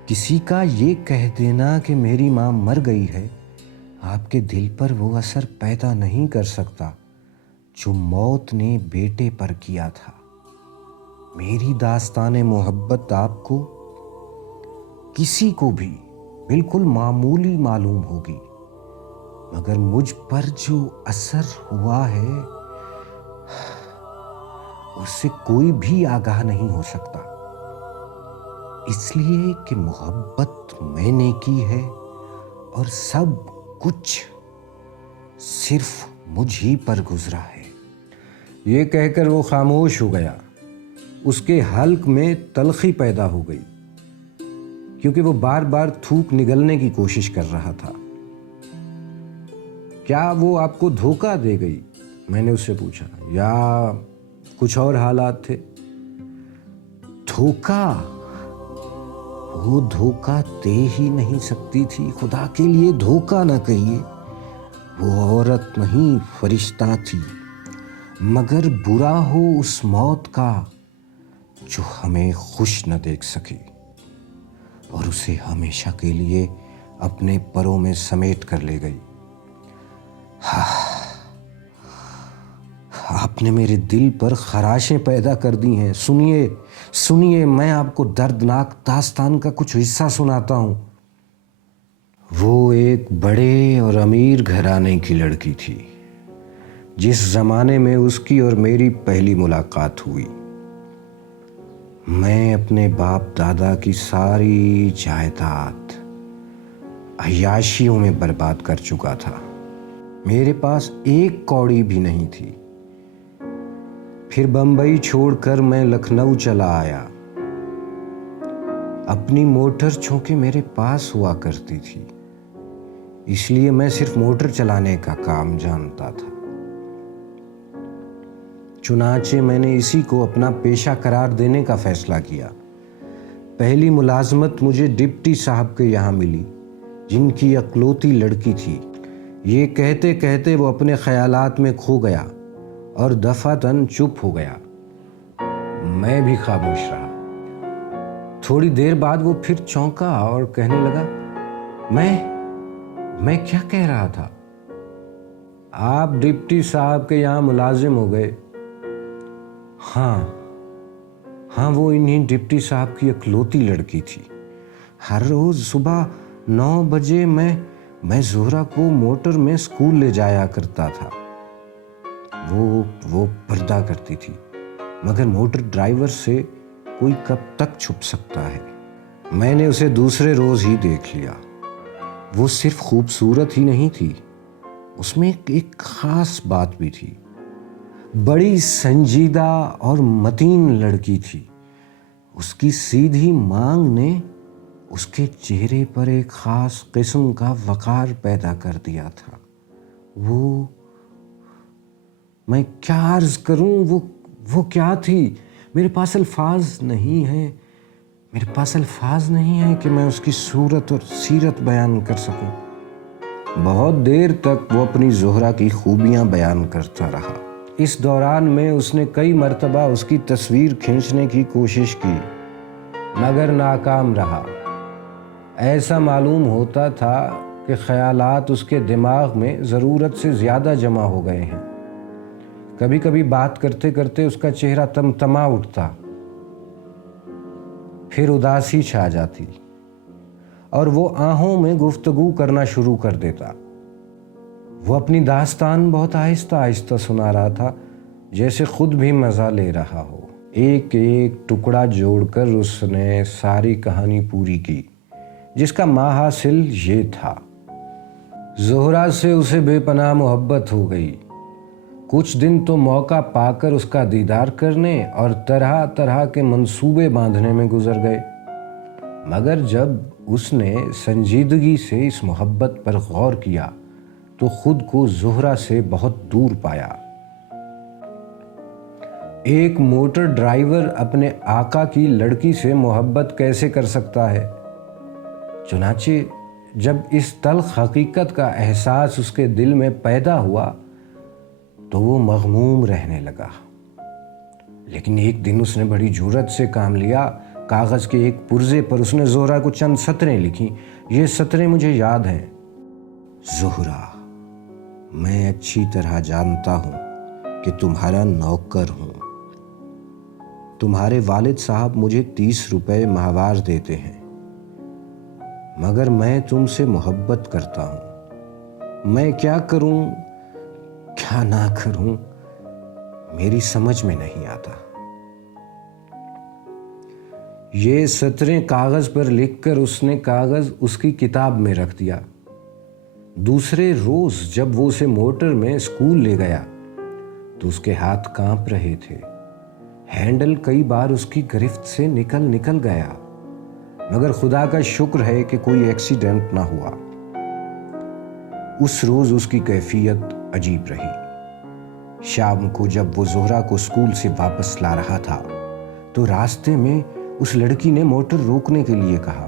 کسی کا یہ کہہ دینا کہ میری ماں مر گئی ہے آپ کے دل پر وہ اثر پیدا نہیں کر سکتا جو موت نے بیٹے پر کیا تھا۔ میری داستان محبت آپ کو، کسی کو بھی، بالکل معمولی معلوم ہوگی، مگر مجھ پر جو اثر ہوا ہے اس سے کوئی بھی آگاہ نہیں ہو سکتا۔ اس لیے کہ محبت میں نے کی ہے اور سب کچھ صرف مجھ ہی پر گزرا ہے۔ یہ کہہ کر وہ خاموش ہو گیا۔ اس کے حلق میں تلخی پیدا ہو گئی کیونکہ وہ بار بار تھوک نگلنے کی کوشش کر رہا تھا۔ کیا وہ آپ کو دھوکہ دے گئی؟ میں نے اس سے پوچھا، یا کچھ اور حالات تھے؟ دھوکہ؟ وہ دھوکہ دے ہی نہیں سکتی تھی، خدا کے لیے دھوکہ نہ کہیے۔ وہ عورت نہیں، فرشتہ تھی، مگر برا ہو اس موت کا جو ہمیں خوش نہ دیکھ سکے اور اسے ہمیشہ کے لیے اپنے پروں میں سمیٹ کر لے گئی۔ آپ نے میرے دل پر خراشیں پیدا کر دی ہیں۔ سنیے، میں آپ کو دردناک داستان کا کچھ حصہ سناتا ہوں۔ وہ ایک بڑے اور امیر گھرانے کی لڑکی تھی جس زمانے میں اس کی اور میری پہلی ملاقات ہوئی۔ میں اپنے باپ دادا کی ساری جائیداد عیاشیوں میں برباد کر چکا تھا۔ میرے پاس ایک کوڑی بھی نہیں تھی۔ پھر بمبئی چھوڑ کر میں لکھنؤ چلا آیا۔ اپنی موٹر چونکہ میرے پاس ہوا کرتی تھی، اس لیے میں صرف موٹر چلانے کا کام جانتا تھا۔ چنانچہ میں نے اسی کو اپنا پیشہ قرار دینے کا فیصلہ کیا۔ پہلی ملازمت مجھے ڈپٹی صاحب کے یہاں ملی، جن کی اکلوتی لڑکی تھی۔ یہ کہتے کہتے وہ اپنے خیالات میں کھو گیا اور دفعتاً چپ ہو گیا۔ میں بھی خاموش رہا۔ تھوڑی دیر بعد وہ پھر چونکا اور کہنے لگا، میں کیا کہہ رہا تھا؟ آپ ڈپٹی صاحب کے یہاں ملازم ہو گئے؟ ہاں، وہ انہیں ڈپٹی صاحب کی اکلوتی لڑکی تھی۔ ہر روز صبح 9 بجے میں زہرہ کو موٹر میں اسکول لے جایا کرتا تھا۔ وہ پردہ کرتی تھی، مگر موٹر ڈرائیور سے کوئی کب تک چھپ سکتا ہے؟ میں نے اسے دوسرے روز ہی دیکھ لیا۔ وہ صرف خوبصورت ہی نہیں تھی، اس میں ایک خاص بات بھی تھی۔ بڑی سنجیدہ اور متین لڑکی تھی۔ اس کی سیدھی مانگ نے اس کے چہرے پر ایک خاص قسم کا وقار پیدا کر دیا تھا۔ میں کیا عرض کروں، وہ کیا تھی؟ میرے پاس الفاظ نہیں ہیں کہ میں اس کی صورت اور سیرت بیان کر سکوں۔ بہت دیر تک وہ اپنی زہرہ کی خوبیاں بیان کرتا رہا۔ اس دوران میں اس نے کئی مرتبہ اس کی تصویر کھینچنے کی کوشش کی، مگر ناکام رہا۔ ایسا معلوم ہوتا تھا کہ خیالات اس کے دماغ میں ضرورت سے زیادہ جمع ہو گئے ہیں۔ کبھی کبھی بات کرتے کرتے اس کا چہرہ تمتما اٹھتا، پھر اداسی چھا جاتی اور وہ آہوں میں گفتگو کرنا شروع کر دیتا۔ وہ اپنی داستان بہت آہستہ آہستہ سنا رہا تھا، جیسے خود بھی مزہ لے رہا ہو۔ ایک ایک ٹکڑا جوڑ کر اس نے ساری کہانی پوری کی، جس کا ماحصل یہ تھا: زہرہ سے اسے بے پناہ محبت ہو گئی۔ کچھ دن تو موقع پا کر اس کا دیدار کرنے اور طرح طرح کے منصوبے باندھنے میں گزر گئے، مگر جب اس نے سنجیدگی سے اس محبت پر غور کیا تو خود کو زہرہ سے بہت دور پایا۔ ایک موٹر ڈرائیور اپنے آقا کی لڑکی سے محبت کیسے کر سکتا ہے؟ چنانچہ جب اس تلخ حقیقت کا احساس اس کے دل میں پیدا ہوا تو وہ مغموم رہنے لگا۔ لیکن ایک دن اس نے بڑی جرأت سے کام لیا۔ کاغذ کے ایک پرزے پر اس نے زہرہ کو چند سطریں لکھیں۔ یہ سطریں مجھے یاد ہیں: زہرہ، میں اچھی طرح جانتا ہوں کہ تمہارا نوکر ہوں۔ تمہارے والد صاحب مجھے 30 روپے ماہوار دیتے ہیں، مگر میں تم سے محبت کرتا ہوں۔ میں کیا کروں کیا نہ کروں، میری سمجھ میں نہیں آتا۔ یہ سطریں کاغذ پر لکھ کر اس نے کاغذ اس کی کتاب میں رکھ دیا۔ دوسرے روز جب وہ اسے موٹر میں اسکول لے گیا تو اس کے ہاتھ کانپ رہے تھے۔ ہینڈل کئی بار اس کی گرفت سے نکل گیا، مگر خدا کا شکر ہے کہ کوئی ایکسیڈنٹ نہ ہوا۔ اس روز اس کی کیفیت عجیب رہی۔ شام کو جب وہ زہرا کو اسکول سے واپس لا رہا تھا تو راستے میں اس لڑکی نے موٹر روکنے کے لیے کہا۔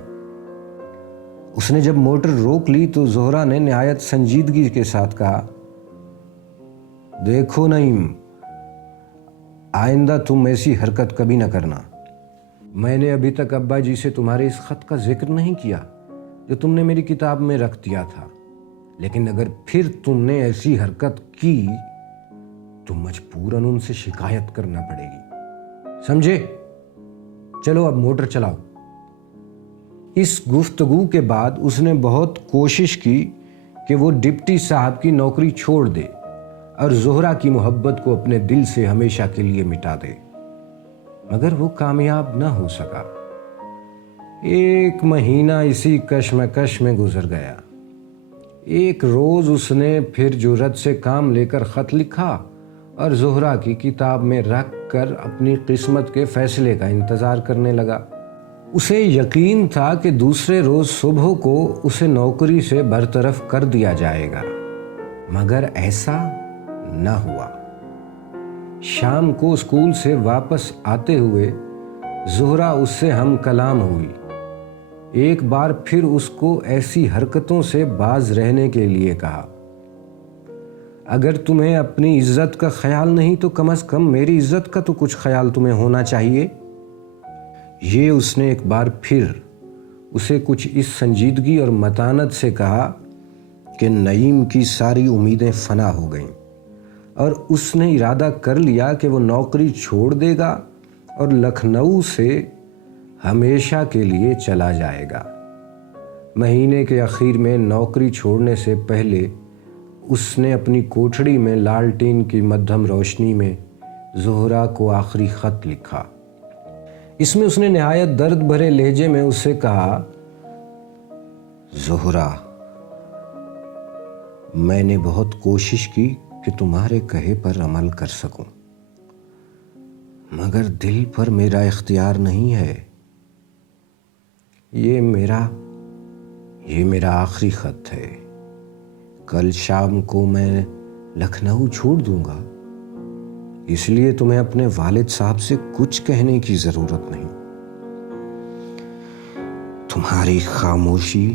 اس نے جب موٹر روک لی تو زہرا نے نہایت سنجیدگی کے ساتھ کہا، دیکھو نعیم، آئندہ تم ایسی حرکت کبھی نہ کرنا۔ میں نے ابھی تک ابا جی سے تمہارے اس خط کا ذکر نہیں کیا جو تم نے میری کتاب میں رکھ دیا تھا، لیکن اگر پھر تم نے ایسی حرکت کی تو مجبوراً ان سے شکایت کرنا پڑے گی، سمجھے؟ چلو اب موٹر چلاؤ۔ اس گفتگو کے بعد اس نے بہت کوشش کی کہ وہ ڈپٹی صاحب کی نوکری چھوڑ دے اور زہرا کی محبت کو اپنے دل سے ہمیشہ کے لیے مٹا دے، مگر وہ کامیاب نہ ہو سکا۔ 1 مہینہ اسی کشمکش میں گزر گیا۔ ایک روز اس نے پھر جرأت سے کام لے کر خط لکھا اور زہرا کی کتاب میں رکھ کر اپنی قسمت کے فیصلے کا انتظار کرنے لگا۔ اسے یقین تھا کہ دوسرے روز صبح کو اسے نوکری سے برطرف کر دیا جائے گا، مگر ایسا نہ ہوا۔ شام کو اسکول سے واپس آتے ہوئے زہرا اس سے ہم کلام ہوئی۔ ایک بار پھر اس کو ایسی حرکتوں سے باز رہنے کے لیے کہا، اگر تمہیں اپنی عزت کا خیال نہیں تو کم از کم میری عزت کا تو کچھ خیال تمہیں ہونا چاہیے۔ یہ اس نے ایک بار پھر اسے کچھ اس سنجیدگی اور متانت سے کہا کہ نعیم کی ساری امیدیں فنا ہو گئیں اور اس نے ارادہ کر لیا کہ وہ نوکری چھوڑ دے گا اور لکھنؤ سے ہمیشہ کے لیے چلا جائے گا۔ مہینے کے اخیر میں نوکری چھوڑنے سے پہلے اس نے اپنی کوٹھڑی میں لالٹین کی مدھم روشنی میں زہرا کو آخری خط لکھا۔ اس میں اس نے نہایت درد بھرے لہجے میں اس سے کہا، زہرا، میں نے بہت کوشش کی کہ تمہارے کہے پر عمل کر سکوں، مگر دل پر میرا اختیار نہیں ہے۔ یہ میرا آخری خط ہے۔ کل شام کو میں لکھنؤ چھوڑ دوں گا، اس لیے تمہیں اپنے والد صاحب سے کچھ کہنے کی ضرورت نہیں۔ تمہاری خاموشی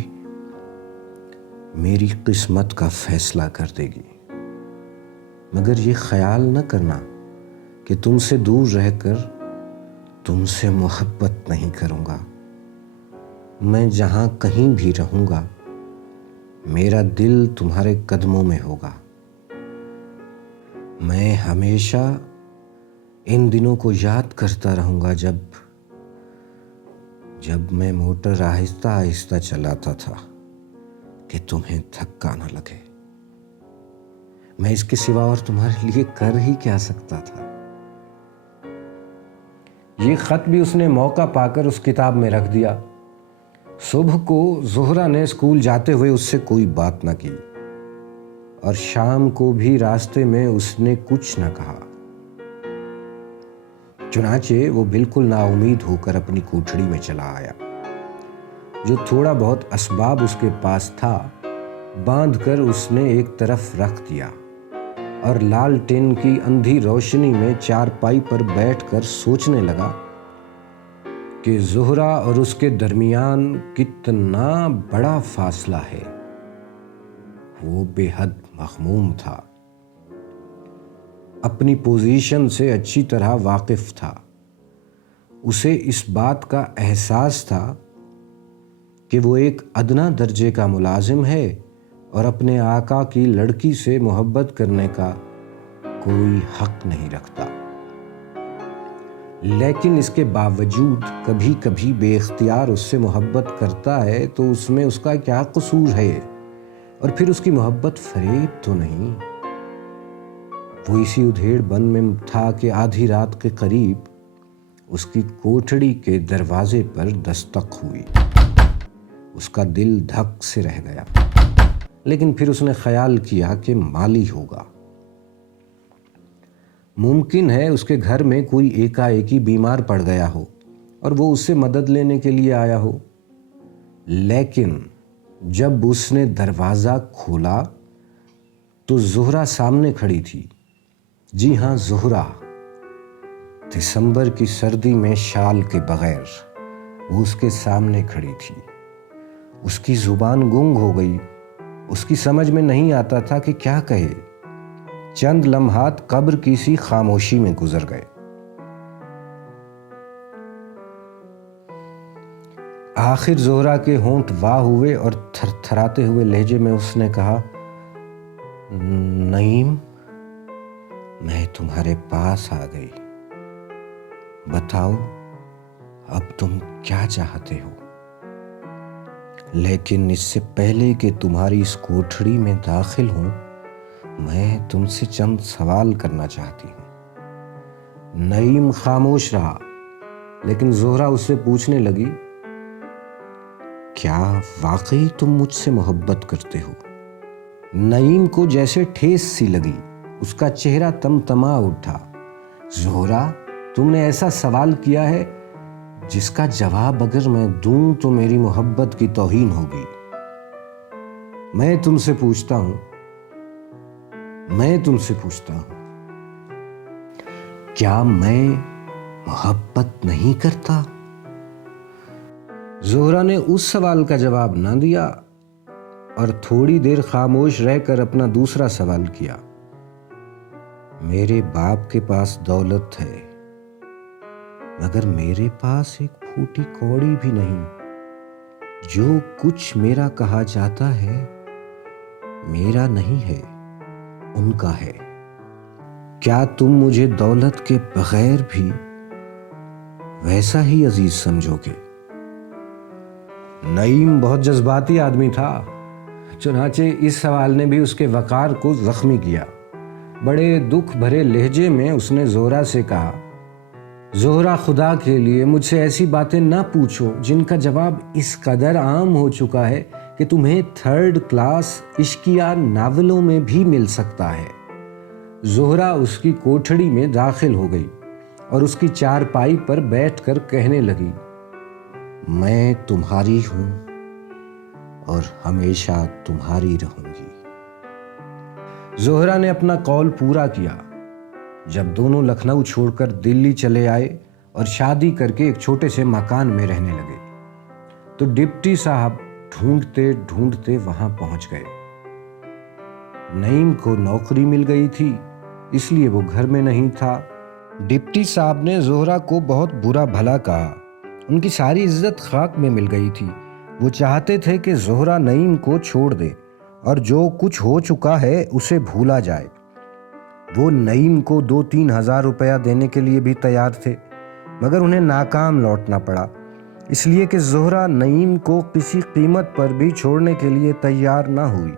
میری قسمت کا فیصلہ کر دے گی، مگر یہ خیال نہ کرنا کہ تم سے دور رہ کر تم سے محبت نہیں کروں گا۔ میں جہاں کہیں بھی رہوں گا میرا دل تمہارے قدموں میں ہوگا۔ میں ہمیشہ ان دنوں کو یاد کرتا رہوں گا جب میں موٹر آہستہ آہستہ چلاتا تھا کہ تمہیں دھکا نہ لگے۔ میں اس کے سوا اور تمہارے لیے کر ہی کیا سکتا تھا۔ یہ خط بھی اس نے موقع پا کر اس کتاب میں رکھ دیا۔ صبح کو زہرا نے اسکول جاتے ہوئے اس سے کوئی بات نہ کی اور شام کو بھی راستے میں اس نے کچھ نہ کہا۔ چنانچہ وہ بالکل نا امید ہو کر اپنی کوٹھڑی میں چلا آیا۔ جو تھوڑا بہت اسباب اس کے پاس تھا باندھ کر اس نے ایک طرف رکھ دیا اور لالٹین کی اندھی روشنی میں چارپائی پر بیٹھ کر سوچنے لگا کہ زہرا اور اس کے درمیان کتنا بڑا فاصلہ ہے۔ وہ بے حد مغموم تھا، اپنی پوزیشن سے اچھی طرح واقف تھا۔ اسے اس بات کا احساس تھا کہ وہ ایک ادنا درجے کا ملازم ہے اور اپنے آقا کی لڑکی سے محبت کرنے کا کوئی حق نہیں رکھتا، لیکن اس کے باوجود کبھی کبھی بے اختیار اس سے محبت کرتا ہے تو اس میں اس کا کیا قصور ہے؟ اور پھر اس کی محبت فریب تو نہیں؟ وہ اسی ادھیڑ بن میں تھا کہ آدھی رات کے قریب اس کی کوٹھڑی کے دروازے پر دستک ہوئی۔ اس کا دل دھک سے رہ گیا، لیکن پھر اس نے خیال کیا کہ مالی ہوگا۔ ممکن ہے اس کے گھر میں کوئی ایک بیمار پڑ گیا ہو اور وہ اس سے مدد لینے کے لیے آیا ہو۔ لیکن جب اس نے دروازہ کھولا تو زہرہ سامنے کھڑی تھی۔ جی ہاں، زہرہ، دسمبر کی سردی میں شال کے بغیر وہ اس کے سامنے کھڑی تھی۔ اس کی زبان گنگ ہو گئی، اس کی سمجھ میں نہیں آتا تھا کہ کیا کہے۔ چند لمحات قبر کی سی خاموشی میں گزر گئے۔ آخر زہرہ کے ہونٹ واہ ہوئے اور تھر تھراتے ہوئے لہجے میں اس نے کہا، نعیم، میں تمہارے پاس آ گئی، بتاؤ اب تم کیا چاہتے ہو؟ لیکن اس سے پہلے کہ تمہاری اس کوٹھڑی میں داخل ہوں، میں تم سے چند سوال کرنا چاہتی ہوں۔ نعیم خاموش رہا، لیکن زہرہ اس سے پوچھنے لگی، کیا واقعی تم مجھ سے محبت کرتے ہو؟ نعیم کو جیسے ٹھیس سی لگی، اس کا چہرہ تمتما اٹھا۔ زہرہ، تم نے ایسا سوال کیا ہے جس کا جواب اگر میں دوں تو میری محبت کی توہین ہوگی۔ میں تم سے پوچھتا ہوں، کیا میں محبت نہیں کرتا؟ زہرہ نے اس سوال کا جواب نہ دیا اور تھوڑی دیر خاموش رہ کر اپنا دوسرا سوال کیا۔ میرے باپ کے پاس دولت ہے، مگر میرے پاس ایک پھوٹی کوڑی بھی نہیں۔ جو کچھ میرا کہا جاتا ہے میرا نہیں ہے، ان کا ہے۔ کیا تم مجھے دولت کے بغیر بھی ویسا ہی عزیز سمجھو گے؟ نعیم بہت جذباتی آدمی تھا، چنانچہ اس سوال نے بھی اس کے وقار کو زخمی کیا۔ بڑے دکھ بھرے لہجے میں اس نے زہرہ سے کہا، زہرہ، خدا کے لیے مجھ سے ایسی باتیں نہ پوچھو جن کا جواب اس قدر عام ہو چکا ہے کہ تمہیں 3rd کلاس عشقیہ ناولوں میں بھی مل سکتا ہے۔ زہرہ اس کی کوٹھڑی میں داخل ہو گئی اور اس کی چارپائی پر بیٹھ کر کہنے لگی، میں تمہاری ہوں اور ہمیشہ تمہاری رہوں گی۔ زہرہ نے اپنا قول پورا کیا۔ جب دونوں لکھنؤ چھوڑ کر دلی چلے آئے اور شادی کر کے ایک چھوٹے سے مکان میں رہنے لگے تو ڈپٹی صاحب ڈھونڈتے ڈھونڈتے وہاں پہنچ گئے۔ نعیم کو نوکری مل گئی تھی، اس لیے وہ گھر میں نہیں تھا۔ ڈپٹی صاحب نے زہرہ کو بہت برا بھلا کہا، ان کی ساری عزت خاک میں مل گئی تھی۔ وہ چاہتے تھے کہ زہرہ نعیم کو چھوڑ دے اور جو کچھ ہو چکا ہے اسے بھولا جائے۔ وہ نعیم کو 2-3 ہزار روپیہ دینے کے لیے بھی تیار تھے، مگر انہیں ناکام لوٹنا پڑا، اس لیے کہ زہرہ نعیم کو کسی قیمت پر بھی چھوڑنے کے لیے تیار نہ ہوئی۔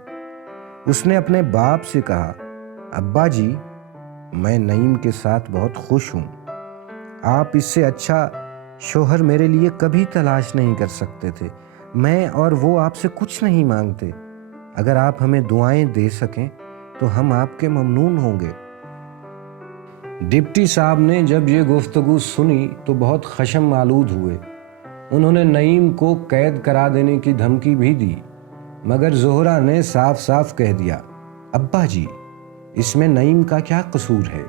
اس نے اپنے باپ سے کہا، ابا جی، میں نعیم کے ساتھ بہت خوش ہوں، آپ اس سے اچھا شوہر میرے لیے کبھی تلاش نہیں کر سکتے تھے۔ میں اور وہ آپ سے کچھ نہیں مانگتے، اگر آپ ہمیں دعائیں دے سکیں تو ہم آپ کے ممنون ہوں گے۔ ڈپٹی صاحب نے جب یہ گفتگو سنی تو بہت خشم آلود ہوئے۔ انہوں نے نعیم کو قید کرا دینے کی دھمکی بھی دی، مگر زہرہ نے صاف صاف کہہ دیا، ابا جی، اس میں نعیم کا کیا قصور ہے؟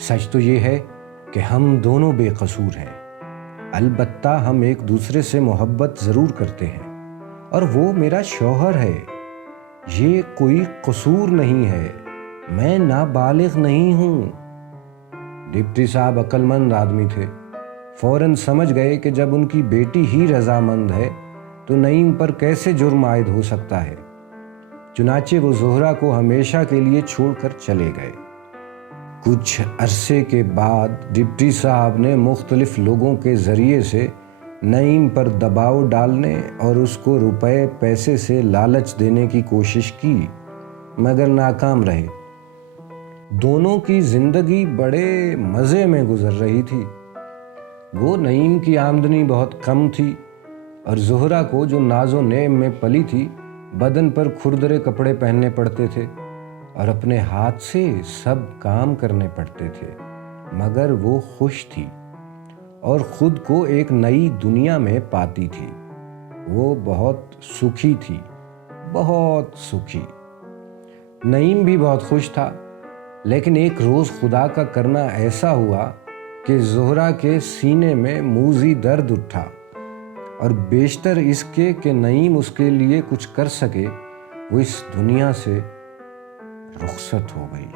سچ تو یہ ہے کہ ہم دونوں بے قصور ہیں۔ البتہ ہم ایک دوسرے سے محبت ضرور کرتے ہیں اور وہ میرا شوہر ہے، یہ کوئی قصور نہیں ہے، میں نابالغ نہیں ہوں۔ ڈپٹی صاحب عقل مند آدمی تھے، فوراً سمجھ گئے کہ جب ان کی بیٹی ہی رضامند ہے تو نعیم پر کیسے جرم عائد ہو سکتا ہے۔ چنانچہ وہ زہرہ کو ہمیشہ کے لیے چھوڑ کر چلے گئے۔ کچھ عرصے کے بعد ڈپٹی صاحب نے مختلف لوگوں کے ذریعے سے نعیم پر دباؤ ڈالنے اور اس کو روپے پیسے سے لالچ دینے کی کوشش کی، مگر ناکام رہے۔ دونوں کی زندگی بڑے مزے میں گزر رہی تھی۔ وہ نعیم کی آمدنی بہت کم تھی اور زہرا کو جو ناز و نعم میں پلی تھی بدن پر کھردرے کپڑے پہننے پڑتے تھے اور اپنے ہاتھ سے سب کام کرنے پڑتے تھے، مگر وہ خوش تھی اور خود کو ایک نئی دنیا میں پاتی تھی۔ وہ بہت سکھی تھی، بہت سکھی۔ نعیم بھی بہت خوش تھا، لیکن ایک روز خدا کا کرنا ایسا ہوا کہ زہرا کے سینے میں موذی درد اٹھا، اور بیشتر اس کے کہ نعیم اس کے لیے کچھ کر سکے، وہ اس دنیا سے رخصت ہو گئی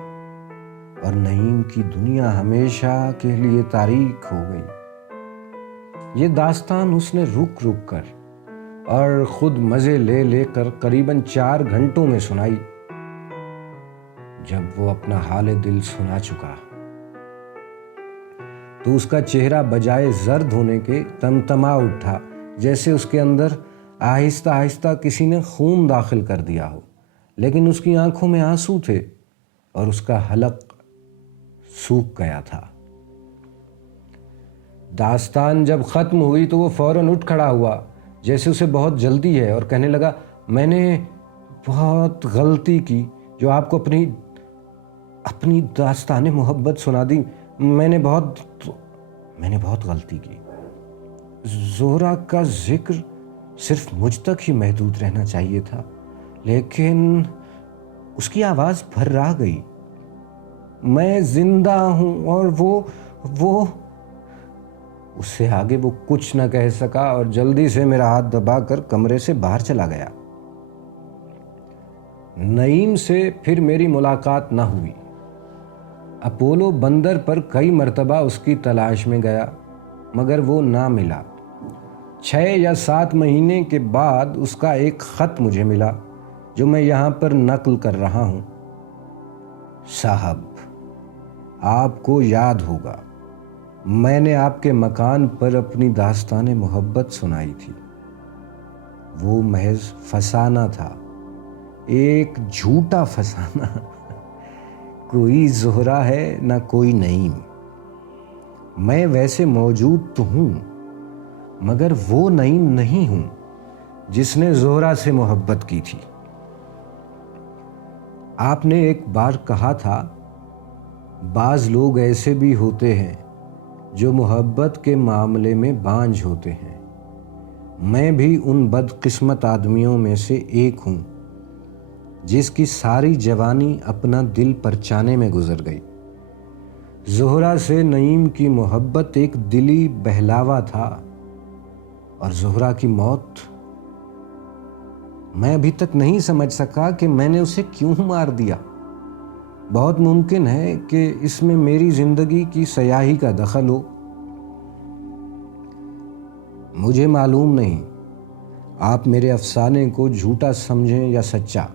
اور نعیم کی دنیا ہمیشہ کے لیے تاریک ہو گئی۔ یہ داستان اس نے رک رک کر اور خود مزے لے لے کر قریباً 4 گھنٹوں میں سنائی۔ جب وہ اپنا حال دل سنا چکا تو اس کا چہرہ بجائے زرد ہونے کے تمتما اٹھا، جیسے اس کے اندر آہستہ آہستہ کسی نے خون داخل کر دیا ہو، لیکن اس کی آنکھوں میں آنسو تھے اور اس کا حلق سوکھ گیا تھا۔ داستان جب ختم ہوئی تو وہ فوراً اٹھ کھڑا ہوا، جیسے اسے بہت جلدی ہے، اور کہنے لگا، میں نے بہت غلطی کی جو آپ کو اپنی داستان محبت سنا دی۔ میں نے بہت غلطی کی۔ زہرا کا ذکر صرف مجھ تک ہی محدود رہنا چاہیے تھا، لیکن اس کی آواز بھرا گئی۔ میں زندہ ہوں، اور وہ اس سے آگے وہ کچھ نہ کہہ سکا اور جلدی سے میرا ہاتھ دبا کر کمرے سے باہر چلا گیا۔ نعیم سے پھر میری ملاقات نہ ہوئی۔ اپولو بندر پر کئی مرتبہ اس کی تلاش میں گیا، مگر وہ نہ ملا۔ 6 یا 7 مہینے کے بعد اس کا ایک خط مجھے ملا، جو میں یہاں پر نقل کر رہا ہوں۔ صاحب، آپ کو یاد ہوگا میں نے آپ کے مکان پر اپنی داستان محبت سنائی تھی۔ وہ محض فسانہ تھا، ایک جھوٹا فسانہ۔ کوئی زہرا ہے نہ کوئی نعیم۔ میں ویسے موجود تو ہوں، مگر وہ نعیم نہیں ہوں جس نے زہرا سے محبت کی تھی۔ آپ نے ایک بار کہا تھا، بعض لوگ ایسے بھی ہوتے ہیں جو محبت کے معاملے میں بانجھ ہوتے ہیں۔ میں بھی ان بدقسمت آدمیوں میں سے ایک ہوں جس کی ساری جوانی اپنا دل پرچانے میں گزر گئی۔ زہرا سے نعیم کی محبت ایک دلی بہلاوا تھا، اور زہرا کی موت، میں ابھی تک نہیں سمجھ سکا کہ میں نے اسے کیوں مار دیا۔ بہت ممکن ہے کہ اس میں میری زندگی کی سیاہی کا دخل ہو، مجھے معلوم نہیں۔ آپ میرے افسانے کو جھوٹا سمجھیں یا سچا،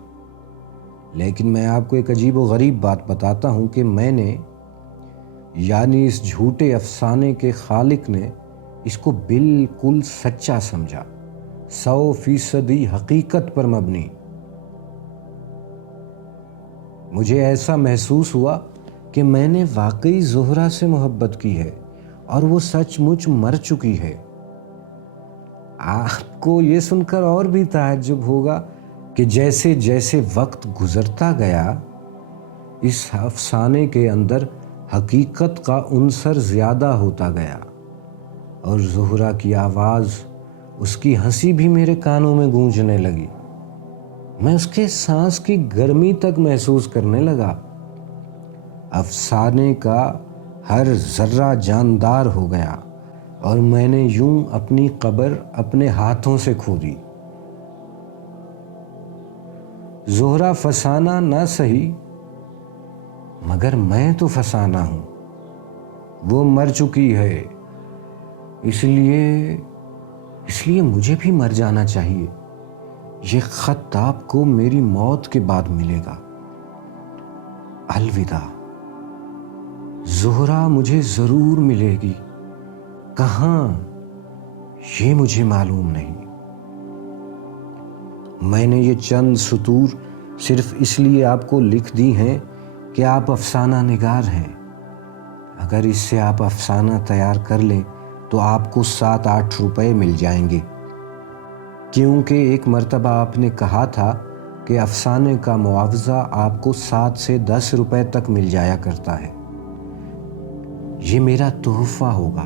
لیکن میں آپ کو ایک عجیب و غریب بات بتاتا ہوں کہ میں نے، یعنی اس جھوٹے افسانے کے خالق نے، اس کو بالکل سچا سمجھا، 100% حقیقت پر مبنی۔ مجھے ایسا محسوس ہوا کہ میں نے واقعی زہرا سے محبت کی ہے اور وہ سچ مچ مر چکی ہے۔ آپ کو یہ سن کر اور بھی تعجب ہوگا کہ جیسے جیسے وقت گزرتا گیا، اس افسانے کے اندر حقیقت کا عنصر زیادہ ہوتا گیا، اور زہرا کی آواز، اس کی ہنسی بھی میرے کانوں میں گونجنے لگی۔ میں اس کے سانس کی گرمی تک محسوس کرنے لگا۔ افسانے کا ہر ذرہ جاندار ہو گیا، اور میں نے یوں اپنی قبر اپنے ہاتھوں سے کھودی۔ زہرا فسانہ نہ سہی، مگر میں تو فسانہ ہوں۔ وہ مر چکی ہے، اس لیے مجھے بھی مر جانا چاہیے۔ یہ خط آپ کو میری موت کے بعد ملے گا۔ الوداع۔ زہرا مجھے ضرور ملے گی، کہاں یہ مجھے معلوم نہیں۔ میں نے یہ چند سطور صرف اس لیے آپ کو لکھ دی ہیں کہ آپ افسانہ نگار ہیں۔ اگر اس سے آپ افسانہ تیار کر لیں تو آپ کو 7-8 روپے مل جائیں گے، کیونکہ ایک مرتبہ آپ نے کہا تھا کہ افسانے کا معاوضہ آپ کو 7 سے 10 روپے تک مل جایا کرتا ہے۔ یہ میرا تحفہ ہوگا۔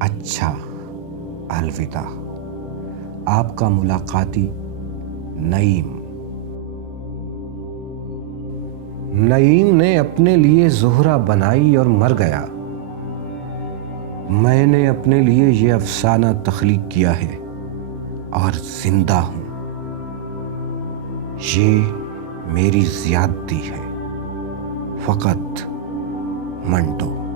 اچھا، الوداع۔ آپ کا ملاقاتی نعیم۔ نعیم نے اپنے لیے زہرہ بنائی اور مر گیا۔ میں نے اپنے لیے یہ افسانہ تخلیق کیا ہے اور زندہ ہوں۔ یہ میری زیادتی ہے، فقط منٹو۔